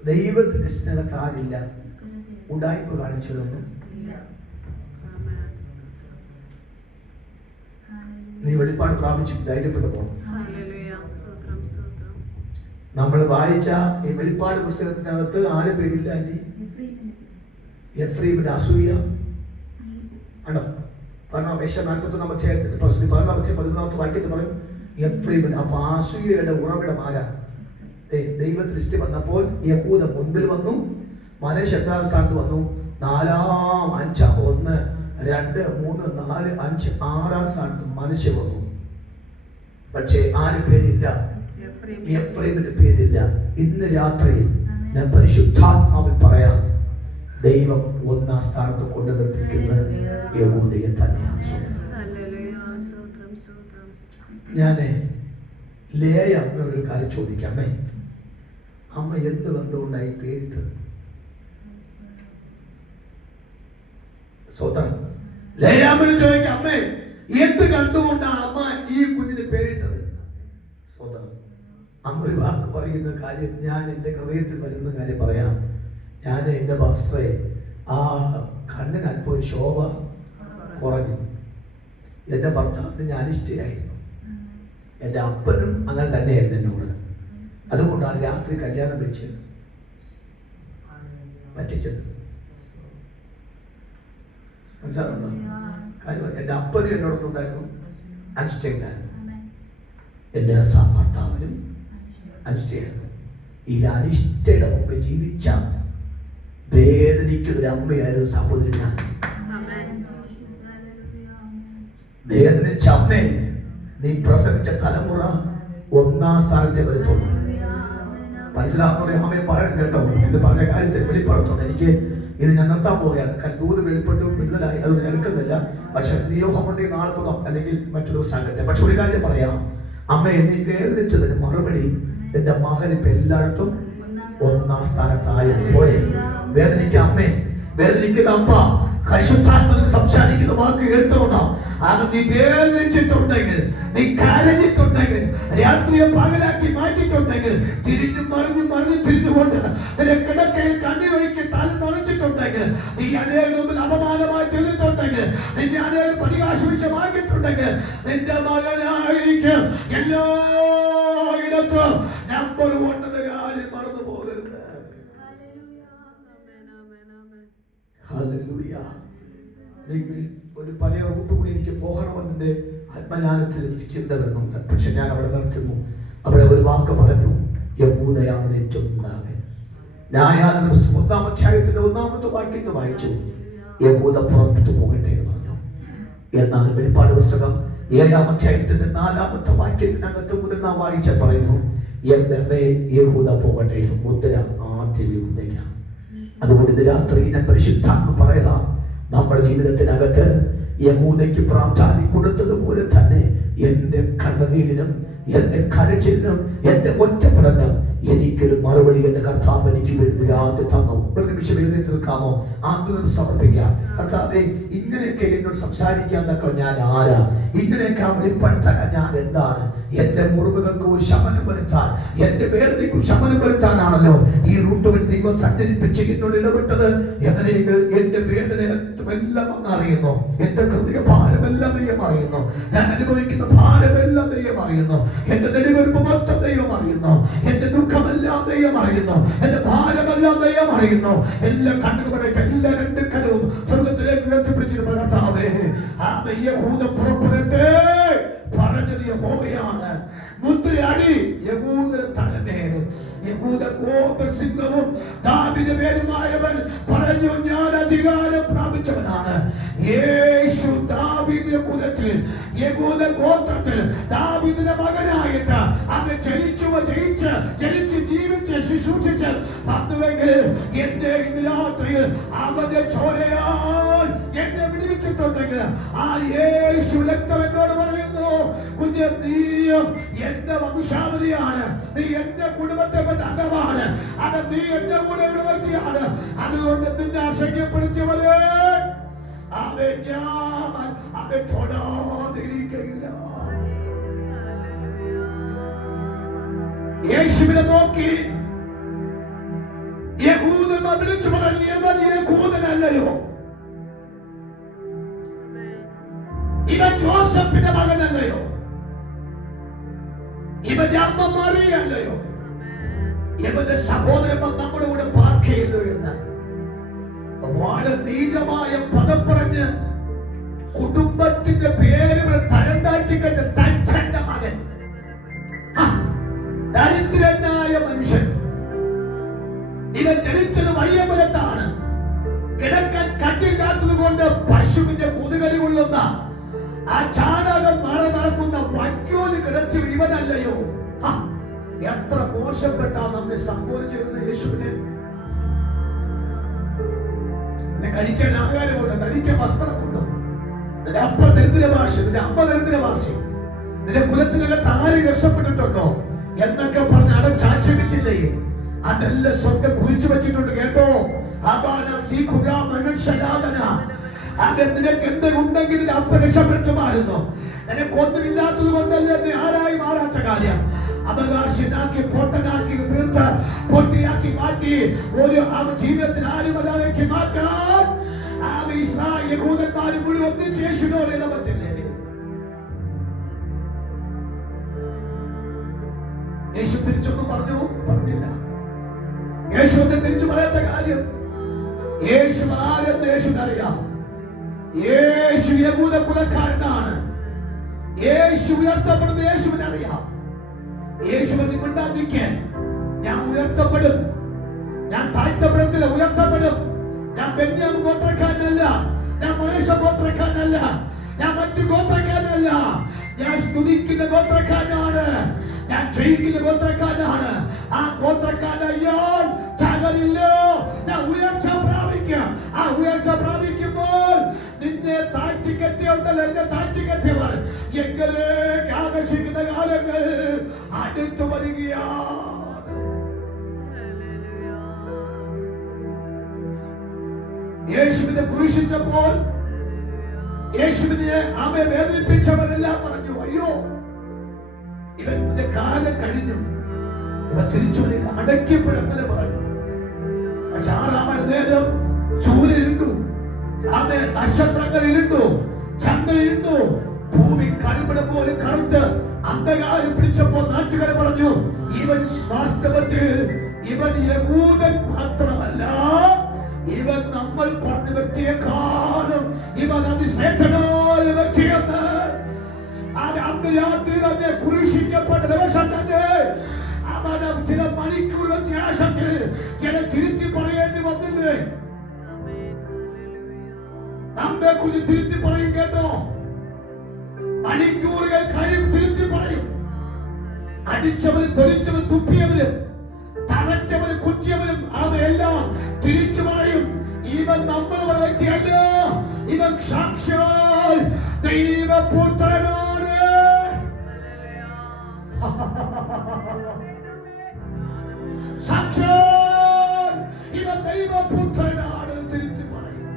ദൈവത്തിന് സ്നേഹത്ത് ആരില്ല ഉടായ്പ കാണിച്ചതൊന്നും. നീ വെളിപ്പാട് പ്രാപിച്ചു ധൈര്യപ്പെട്ടു പോകണം. നമ്മൾ വായിച്ച ഈ വെളിപ്പാട് പുസ്തകത്തിനകത്ത് ആരെ പേരില്ല? എഫ്രയീമിന്റെ അസൂയ ആണോ? 11-ാമത്തെ വാക്യത്തിൽ പറയും എഫ്രയീമിന്റെ. അപ്പൊ അസൂയയുടെ ഉറവിടം ആരാ? ദൈവ ദൃഷ്ടി വന്നപ്പോൾ യഹൂദ മുൻപിൽ വന്നു, മനുഷ്യ എത്രാം സ്ഥാനത്ത് വന്നു? 4, 5, 1, 2, 3, 4, 5, 6-ാം സ്ഥാനത്ത് മനുഷ്യ വന്നു. പക്ഷേ ആര് പേരില്ല? എഫ്രയീമിന്റെ പേരില്ല. ഇന്ന് രാത്രിയിൽ ഞാൻ പരിശുദ്ധാത്മാവിൽ പറയാം, ദൈവം 1-ാം സ്ഥാനത്ത് കൊണ്ടു നിർത്തിക്കുന്നത് യഹൂദയെ തന്നെയാണ്. ഞാന് ലേയ അമ്മയോട് ഒരു കാര്യം ചോദിക്കാമേ. അമ്മ എന്ത് കണ്ടുകൊണ്ടായി പേരിട്ടത്? സ്വതം ലേയാമ്മയോട് ചോദിക്കാം, അമ്മേ എന്ത് കണ്ടുകൊണ്ടാണ് അമ്മ ഈ കുഞ്ഞിന് പേരിട്ടത്? സ്വതം അമ്മ ഒരു വാക്ക് പറയുന്ന കാര്യം ഞാൻ എൻ്റെ ഹൃദയത്തിൽ വരുന്ന കാര്യം പറയാം. ഞാൻ എൻ്റെ പാസ്റ്ററെ ആ കണ്ണിന് അല്പം ഒരു ശോഭ കുറഞ്ഞു. എൻ്റെ ഭർത്താവിന് ഞാൻ അനിഷ്ടയായിരുന്നു. എൻ്റെ അപ്പനും അങ്ങനെ തന്നെയായിരുന്നു എന്നോട്. അതുകൊണ്ടാണ് രാത്രി കല്യാണം വെച്ച് പറ്റിച്ചത്. മനസ്സിലാവുണ്ടോ? എന്റെ അപ്പനും എന്നോടൊന്നുണ്ടായിരുന്നു, അനുഷ്ഠിക്കായിരുന്നു. എന്റെ ഭർത്താവിനും അനുഷ്ഠിയായിരുന്നു. ഈ അനിഷ്ടയുടെ മുമ്പ് ജീവിച്ച വേദനിക്കുന്ന ഒരു അമ്മയായിരുന്നു സഹോദരി. ഞാൻ വേദനിച്ച അമ്മേ, നീ പ്രസവിച്ച തലമുറ ഒന്നാം സ്ഥാനത്തെ വരുത്തുള്ളൂ. മനസ്സിലാവുന്ന അമ്മയെ പറയണം കേട്ടോ. എന്ന് പറഞ്ഞ കാര്യത്തിൽ വെളിപ്പെടുത്തുന്നു. എനിക്ക് ഇത് ഞാൻ നിർത്താൻ പോവുകയാണ്. ദൂത് വെളിപ്പെട്ടു വിടുതലായി, അത് എടുക്കുന്നില്ല. പക്ഷെ നിയോഗമുണ്ടെങ്കിൽ നാളെ തുറം, അല്ലെങ്കിൽ മറ്റൊരു സംഘത്തെ. പക്ഷെ ഒരു കാര്യം പറയാം, അമ്മയെ നീ വേദനിച്ചതിന് മറുപടി എന്റെ മകൻ ഇപ്പൊ എല്ലായിടത്തും ഒന്നാം സ്ഥാനത്തായ പോലെ. വേദനിക്കുക അമ്മേ, വേദനിക്കുന്ന അമ്മ, പരിശുദ്ധാത്മാവിൽ സംസാരിക്കുന്ന വാക്ക് കേട്ടോണോ? അത് നീ വേദനിച്ചിട്ടുണ്ടെങ്കിൽ, നീ കരഞ്ഞിട്ടുണ്ടെങ്കിൽ, രാത്രിയെ പകലാക്കി മാറ്റിയിട്ടുണ്ടെങ്കിൽ, തിരിഞ്ഞും മറിഞ്ഞും തിരിഞ്ഞുകൊണ്ട് നിന്റെ കിടക്കയിൽ കണ്ണീരൊഴുക്കി തല നനച്ചിട്ടുണ്ടെങ്കിൽ, നീ അനേകം അപമാനമായി ചെയ്തിട്ടുണ്ടെങ്കിൽ, നിന്റെ അനേകം പരിഹാസവിഷമാക്കിയിട്ടുണ്ടെങ്കിൽ, നിന്റെ മകനായിരിക്കും എല്ലായിടത്തും നമ്പർ 1 എന്ന കാര്യം മറന്നു പോകരുത്. ഒരു പല റൂട്ട് കൂടി എനിക്ക് പോകണമെന്നെ ആത്മജ്ഞാനത്തിൽ എനിക്ക് ചിന്ത വരുന്നുണ്ട്. പക്ഷെ ഞാൻ അവിടെ നിർത്തുന്നു. അവിടെ ഒരു വാക്ക് പറഞ്ഞു, യഹൂദയാണ് ഏറ്റവും ഉണ്ടാകൻ. ന്യായാധിപ പുസ്തകം 1-ാം അധ്യായത്തിന്റെ 1-ാമത്തെ വാക്യത്തെ വായിച്ചു, യഹൂദ പുറപ്പെട്ടു പോകട്ടെ എന്ന് പറഞ്ഞു. എന്നാൽ വെളിപ്പാട് പുസ്തകം 7-ാം അധ്യായത്തിന്റെ 4-ാമത്തെ വാക്യത്തിനകത്ത് മുതൽ നാം വായിച്ച പറയുന്നു, യഹൂദ പോകട്ടെ. മുദ്ര ആദ്യ യഹൂദയ്ക്ക. അതുകൊണ്ട് ഇന്ന് രാത്രി ഞാൻ പരിശുദ്ധാത്മ പറയാം, നമ്മുടെ ജീവിതത്തിനകത്ത് യഹൂദയ്ക്ക് പ്രാധാന്യം കൊടുത്തതുപോലെ തന്നെ എന്റെ കണ്ണുനീരിനും എന്റെ കരച്ചിലിനും എന്റെ ഒറ്റപ്പെടലിനും എനിക്കൊരു മറുപടി എന്റെ കർത്താവ് എനിക്ക് വേണ്ടി തന്നു. ഒരു നിമിഷം എഴുന്നേറ്റ് നിൽക്കാമോ? ആദ്യം സമർപ്പിക്കാം. കർത്താവേ, ഇങ്ങനെയൊക്കെ എന്നോട് സംസാരിക്കാന്നൊക്കെ ഞാൻ ആരാ? ഇങ്ങനെയൊക്കെ വെളിപ്പെടുത്താൻ ഞാൻ എന്താണ്? എന്റെ മുറിവുകൾക്ക് ഒരു ശമനം വരുത്താൻ, എന്റെ വേദനയ്ക്ക് ശമനം വരുത്താനാണല്ലോ ഈ റൂട്ട് വഴി ദൈവം സഞ്ചരിപ്പിച്ച് എന്നോട് ഇടപെട്ടത്. എങ്ങനെയെങ്കിൽ എന്റെ വേദന എല്ലാം അങ്ങ് അറിയുന്നു, എന്റെ ഹൃദയ ഭാരമെല്ലാം ദൈവം അറിയുന്നു, ഞാൻ അനുഭവിക്കുന്ന ഭാരമെല്ലാം ദൈവം അറിയുന്നു, എന്റെ നെടുവെറുപ്പ് മൊത്തം ദൈവം അറിയുന്നു, എന്റെ ദുഃഖമെല്ലാം ദൈവം അറിയുന്നു, എന്റെ ഭാരമെല്ലാം ദൈവം അറിയുന്നു. എല്ലാ കണ്ണുകളെ എല്ലാ 2 കരവും സ്വർഗത്തിലേക്ക് ഉയർത്തിപ്പിടിച്ചിട്ട് കർത്താവേ, ആ യഹൂദ പുറപ്പെടട്ടെ പറഞ്ഞത് യഹോവയാണ്. മുദ്രയടി യഹൂദ തലമേലും യഹൂദ ഗോപസിംഹവും ദാവീദ് പേരുമായവൻ പറഞ്ഞു, ഞാൻ അധികാരം പ്രാപിച്ചവനാണ്. യേശു ദാവീദിന്റെ കുലത്തിൽ യഹൂദ ഗോത്രത്തിൽ ദാവീദിന്റെ മകനായിട്ട് അങ്ങ് ജനിച്ച് ജീവിച്ച് ശുശ്രൂഷിച്ച് വന്നുവെങ്കിൽ എന്റെ ഇന്ന് രാത്രിയിൽ അവന്റെ ചോരയാൽ എന്നെ വിടുവിച്ചിട്ടുണ്ടെങ്കിൽ ആ യേശു രക്തം എന്നോട് പറയുന്നു, കുഞ്ഞ് നീയും എന്റെ വംശാവലിയാണ്, നീ എന്റെ കുടുംബത്തെപ്പെട്ട അംഗമാണ്, അത് നീ എന്റെ കൂടെ വ്യക്തിയാണ്. അതുകൊണ്ട് നിന്നെ അസഹ്യപ്പെടുത്തിയവരെ ഞാൻ അവൻ തൊടാതിരിക്കയില്ല. യേശുവിനെ നോക്കി യഹൂദന്മാർ വിളിച്ചു പറഞ്ഞു, ഇവൻ യഹൂദനല്ലയോ? ഇവൻ ജോസഫിന്റെ മകനല്ലയോ? ഇവന്റെ അമ്മ മറിയല്ലയോ? ഇവന്റെ സഹോദരന്മാർ നമ്മുടെ കൂടെ പാർക്കയില്ലോ എന്ന് വളരെ നീചമായ പദം പറഞ്ഞ് കുടുംബത്തിന്റെ പേര് തരം താഴ്ത്തിക്കണ്ട തച്ചന്റെ മകൻ, ദരിദ്രനായ മനുഷ്യൻ. ഇവൻ ജനിച്ചത് വയ്യമ്പലത്താണ്. കിടക്കാൻ കട്ടില്ലാത്തത് കൊണ്ട് പശുവിന്റെ കുതുകലി കൊള്ളുന്ന ആ ചാണകം മാറി നടക്കുന്ന വൈക്കോല് കിടച്ചു ഇവനല്ലയോ? എത്ര മോശപ്പെട്ടാ നമ്മെ സംബോധിച്ചിരുന്ന യേശുവിനെ. കഴിക്കാൻ ആഹാരമുണ്ട്, ധരിക്കാൻ വസ്ത്രമുണ്ടോ? നിന്റെ അപ്പ ദരിദ്രവാസി, നിന്റെ അമ്മ ദരിദ്രവാസി, നിന്റെ കുലത്തിനകത്ത് ആരും രക്ഷപ്പെട്ടിട്ടുണ്ടോ എന്നൊക്കെ പറഞ്ഞ് അടച്ചാക്ഷേപിച്ചില്ലേ? അതെല്ലാം സ്വർഗം കുറിച്ചു വെച്ചിട്ടുണ്ട് കേട്ടോ. നിനക്ക് എന്തുണ്ടെങ്കിൽ നിന്റെ അപ്പ രക്ഷപ്പെടുത്തുമായിരുന്നു. നിനക്ക് ഒന്നുമില്ലാത്തത് കൊണ്ടല്ലേ നീ ആരായി മാറാത്ത കാര്യം. അവകാശനാക്കി പൊട്ടനാക്കി തീർത്ത് പൊട്ടിയാക്കി മാറ്റി ഒരു ജീവിതത്തിന് ആരുമല്ലാതെ മാറ്റാൻ യഹൂദന്മാരും കൂടി ഒന്നിച്ച് യേശുവിനോട് ഇടപെട്ടില്ലേ? യേശു തിരിച്ചൊന്നും പറഞ്ഞില്ല. യേശുവിനെ തിരിച്ചു പറയാത്ത കാര്യം, യേശു ആരെന്ന് യേശുവിനറിയാം. യേശു യഹൂദ കുലക്കാരനാണ്. യേശു ഉയർത്തപ്പെടുന്ന യേശുവിനറിയാം. യേശുവിനെ മിണ്ടാതിരിക്കാൻ, ഞാൻ ഉയർത്തപ്പെടും, ഞാൻ താഴ്ത്തപ്പെടത്തില്ല, ഉയർത്തപ്പെടും. ഞാൻ ബെന്യാമീൻ ഗോത്രക്കാരനല്ല, ഞാൻ മനോഷ ഗോത്രക്കാരനല്ല, ഞാൻ മറ്റു ഗോത്രക്കാരനല്ല. ഞാൻ സ്തുതിക്കുന്ന ഗോത്രക്കാരനാണ്, ഞാൻ ജയിക്കുന്ന ഗോത്രക്കാരനാണ്. ആ ഗോത്രക്കാരൻ തകരില്ല. ഞാൻ ഉയർച്ച പ്രാപിക്കാം. ആ ഉയർച്ച പ്രാപിക്കുമ്പോൾ നിന്നെ താഴ്ത്തിക്കെത്തിയുണ്ടല്ലോ, എന്നെ താഴ്ത്തിക്കെത്തിയവർ എങ്കിലേക്ക് ആകർഷിക്കുന്ന കാലങ്ങൾ അടുത്തു വരികയാണ്. യേശുവിനെ ക്രൂശിച്ചപ്പോൾ യേശുവിനെ ആമെ വേദനിപ്പിച്ചവരെല്ലാം പറഞ്ഞു, അയ്യോ ഇവന്റെ കാലം കഴിഞ്ഞു, ഇവ തിരിച്ചു വരില്ല. അടയ്ക്കപ്പെടുമെന്ന് പറഞ്ഞു. പക്ഷെ 6-ാം നേരം സൂര്യൻ ഇരുണ്ടു, ആമെ നക്ഷത്രങ്ങൾ ഇരുണ്ടു, ചന്ദ്രൻ ഇരുണ്ടു, ഭൂമി കരിമ്പട പോലെ കറുത്ത് അന്ധകാരം പിടിച്ചപ്പോൾ നാട്ടുകാർ പറഞ്ഞു, ഇവൻ വാസ്തവത്തിൽ ഇവൻ യഹൂദൻ മാത്രമല്ല, ഇവൻ നമ്മൾ പറഞ്ഞ വ്യക്തിയെക്കാളും ഇവൻ അതിശ്രേഷ്ഠനായ വ്യക്തിയെന്ന്. അന്ന് രാത്രി തന്നെ ക്രൂശിക്കപ്പെട്ട ദിവസം തന്നെ അവൻ ചില മണിക്കൂർ വ്യത്യാസത്തിൽ ചില തിരുത്തി പറയേണ്ടി വന്നില്ലേ? നമ്മെ കുറിച്ച് തിരുത്തി പറയും കേട്ടോ. മണിക്കൂറുകൾ കഴിയും തിരുത്തി പറയും. അടിച്ചവരും തൊലിച്ചവരും തുപ്പിയവരും തറച്ചവരും കുറ്റിയവരും അവയെല്ലാം തിരിച്ചു പറയും, ഇവൻ നമ്മൾ വ്യക്തിയല്ല, ഇവൻ സാക്ഷാൽ ദൈവപുത്രനാണ്. സാക്ഷാൽ ഇവൻ ദൈവപുത്രനാണ് തിരിച്ചു പറയും.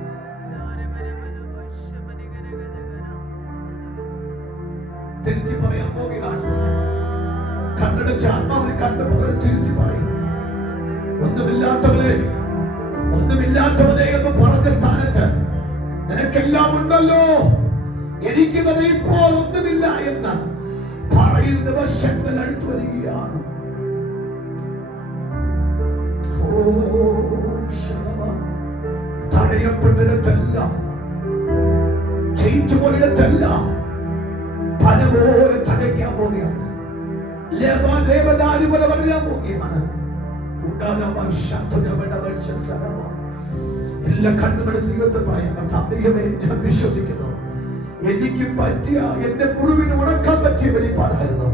തിരിച്ചു പറയാൻ പോവുകയാണ്. കണ്ണടച്ച ആത്മാവിനെ കണ്ടു പറയും, തിരിച്ചു പറയും. ഒന്നുമില്ലാത്തവനെ എന്ന് പറഞ്ഞ സ്ഥാനത്ത് നിനക്കെല്ലാം ഉണ്ടല്ലോ, എനിക്ക് തന്നെ ഇപ്പോൾ ഒന്നുമില്ല എന്ന് പറയുന്ന ദിവസങ്ങൾ അടുത്തു വരികയാണ്. തടയപ്പെട്ടിടത്തെല്ലാം, ജയിച്ചു പോയിടത്തെല്ലാം പല പോലെ തടയ്ക്കാൻ പോവുകയാണ്. ദേവദാരി പോലെ പറയാൻ പോവുകയാണ്. എല്ലാ കണ്ണുകളുടെ ജീവിതത്തിൽ പറയാം, ദൈവമേ ഞാൻ വിശ്വസിക്കുന്നു, എനിക്ക് പറ്റിയ എന്റെ മുറിവിന് ഉണക്കാൻ പറ്റിയ വെളിപ്പാടായിരുന്നു.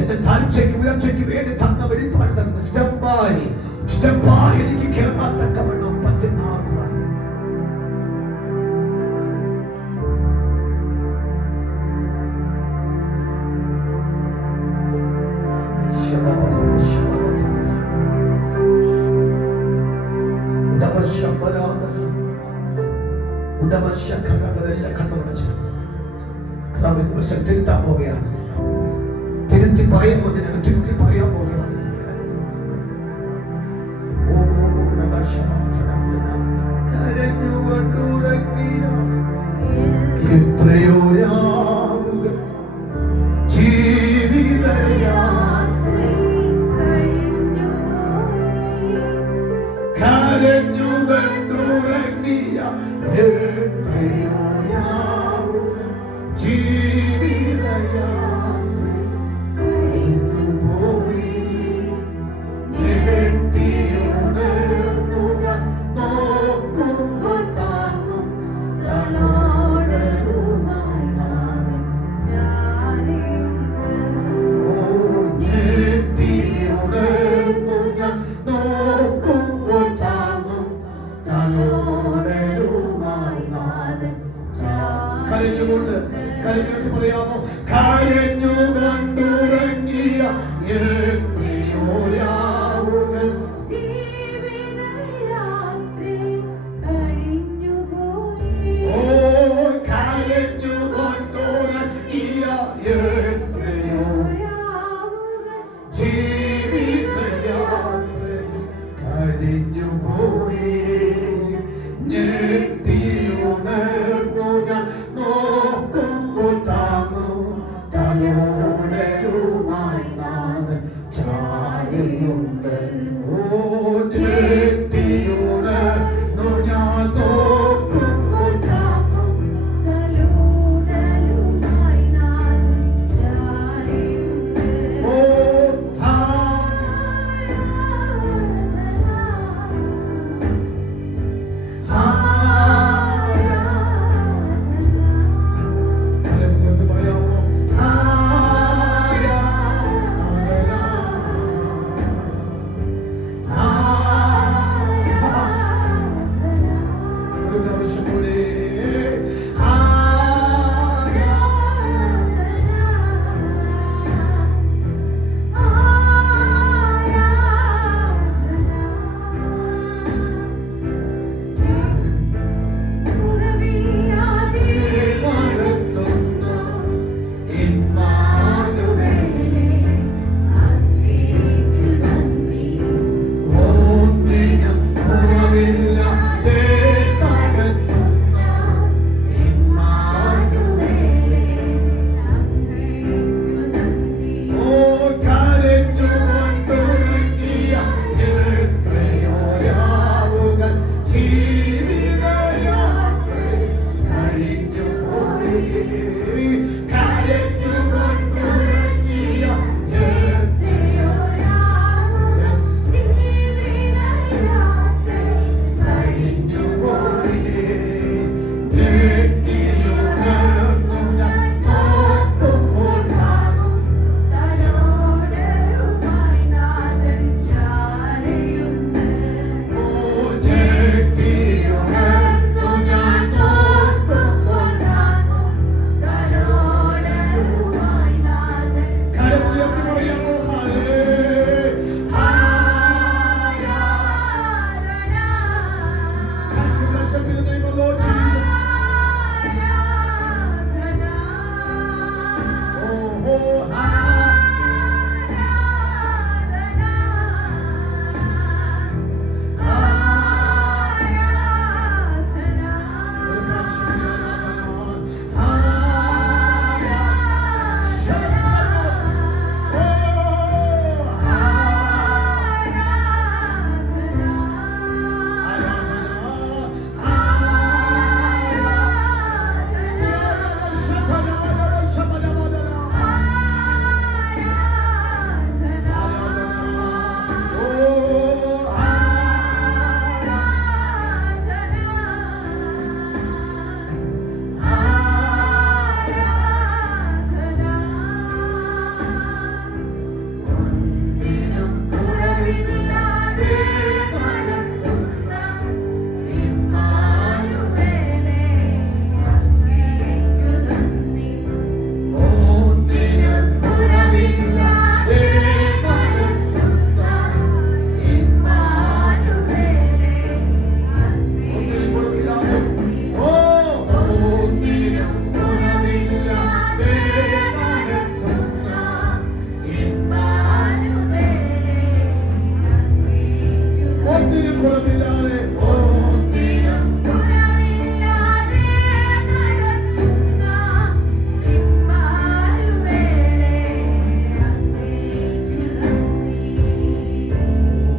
എന്റെ താഴ്ചയ്ക്ക് ഉയർച്ചയ്ക്ക് വേണ്ടി തന്ന വെളിപ്പാട് തന്നെ സ്റ്റെപ്പായി എനിക്ക് കേൾക്കാൻ തക്കവണ്ണം പറ്റുന്ന ആക്കുവാൻ. തിരുത്താൻ പോവുകയാണ്. തിരുത്തി പറയുമ്പോൾ തിരുത്തി പറയാൻ പോവുകയാണ്. എത്രയോ രാവുകൾ കരഞ്ഞു കണ്ടുറങ്ങിയ എത്രയോ രാവുകൾ കരഞ്ഞു കണ്ടുറങ്ങിയ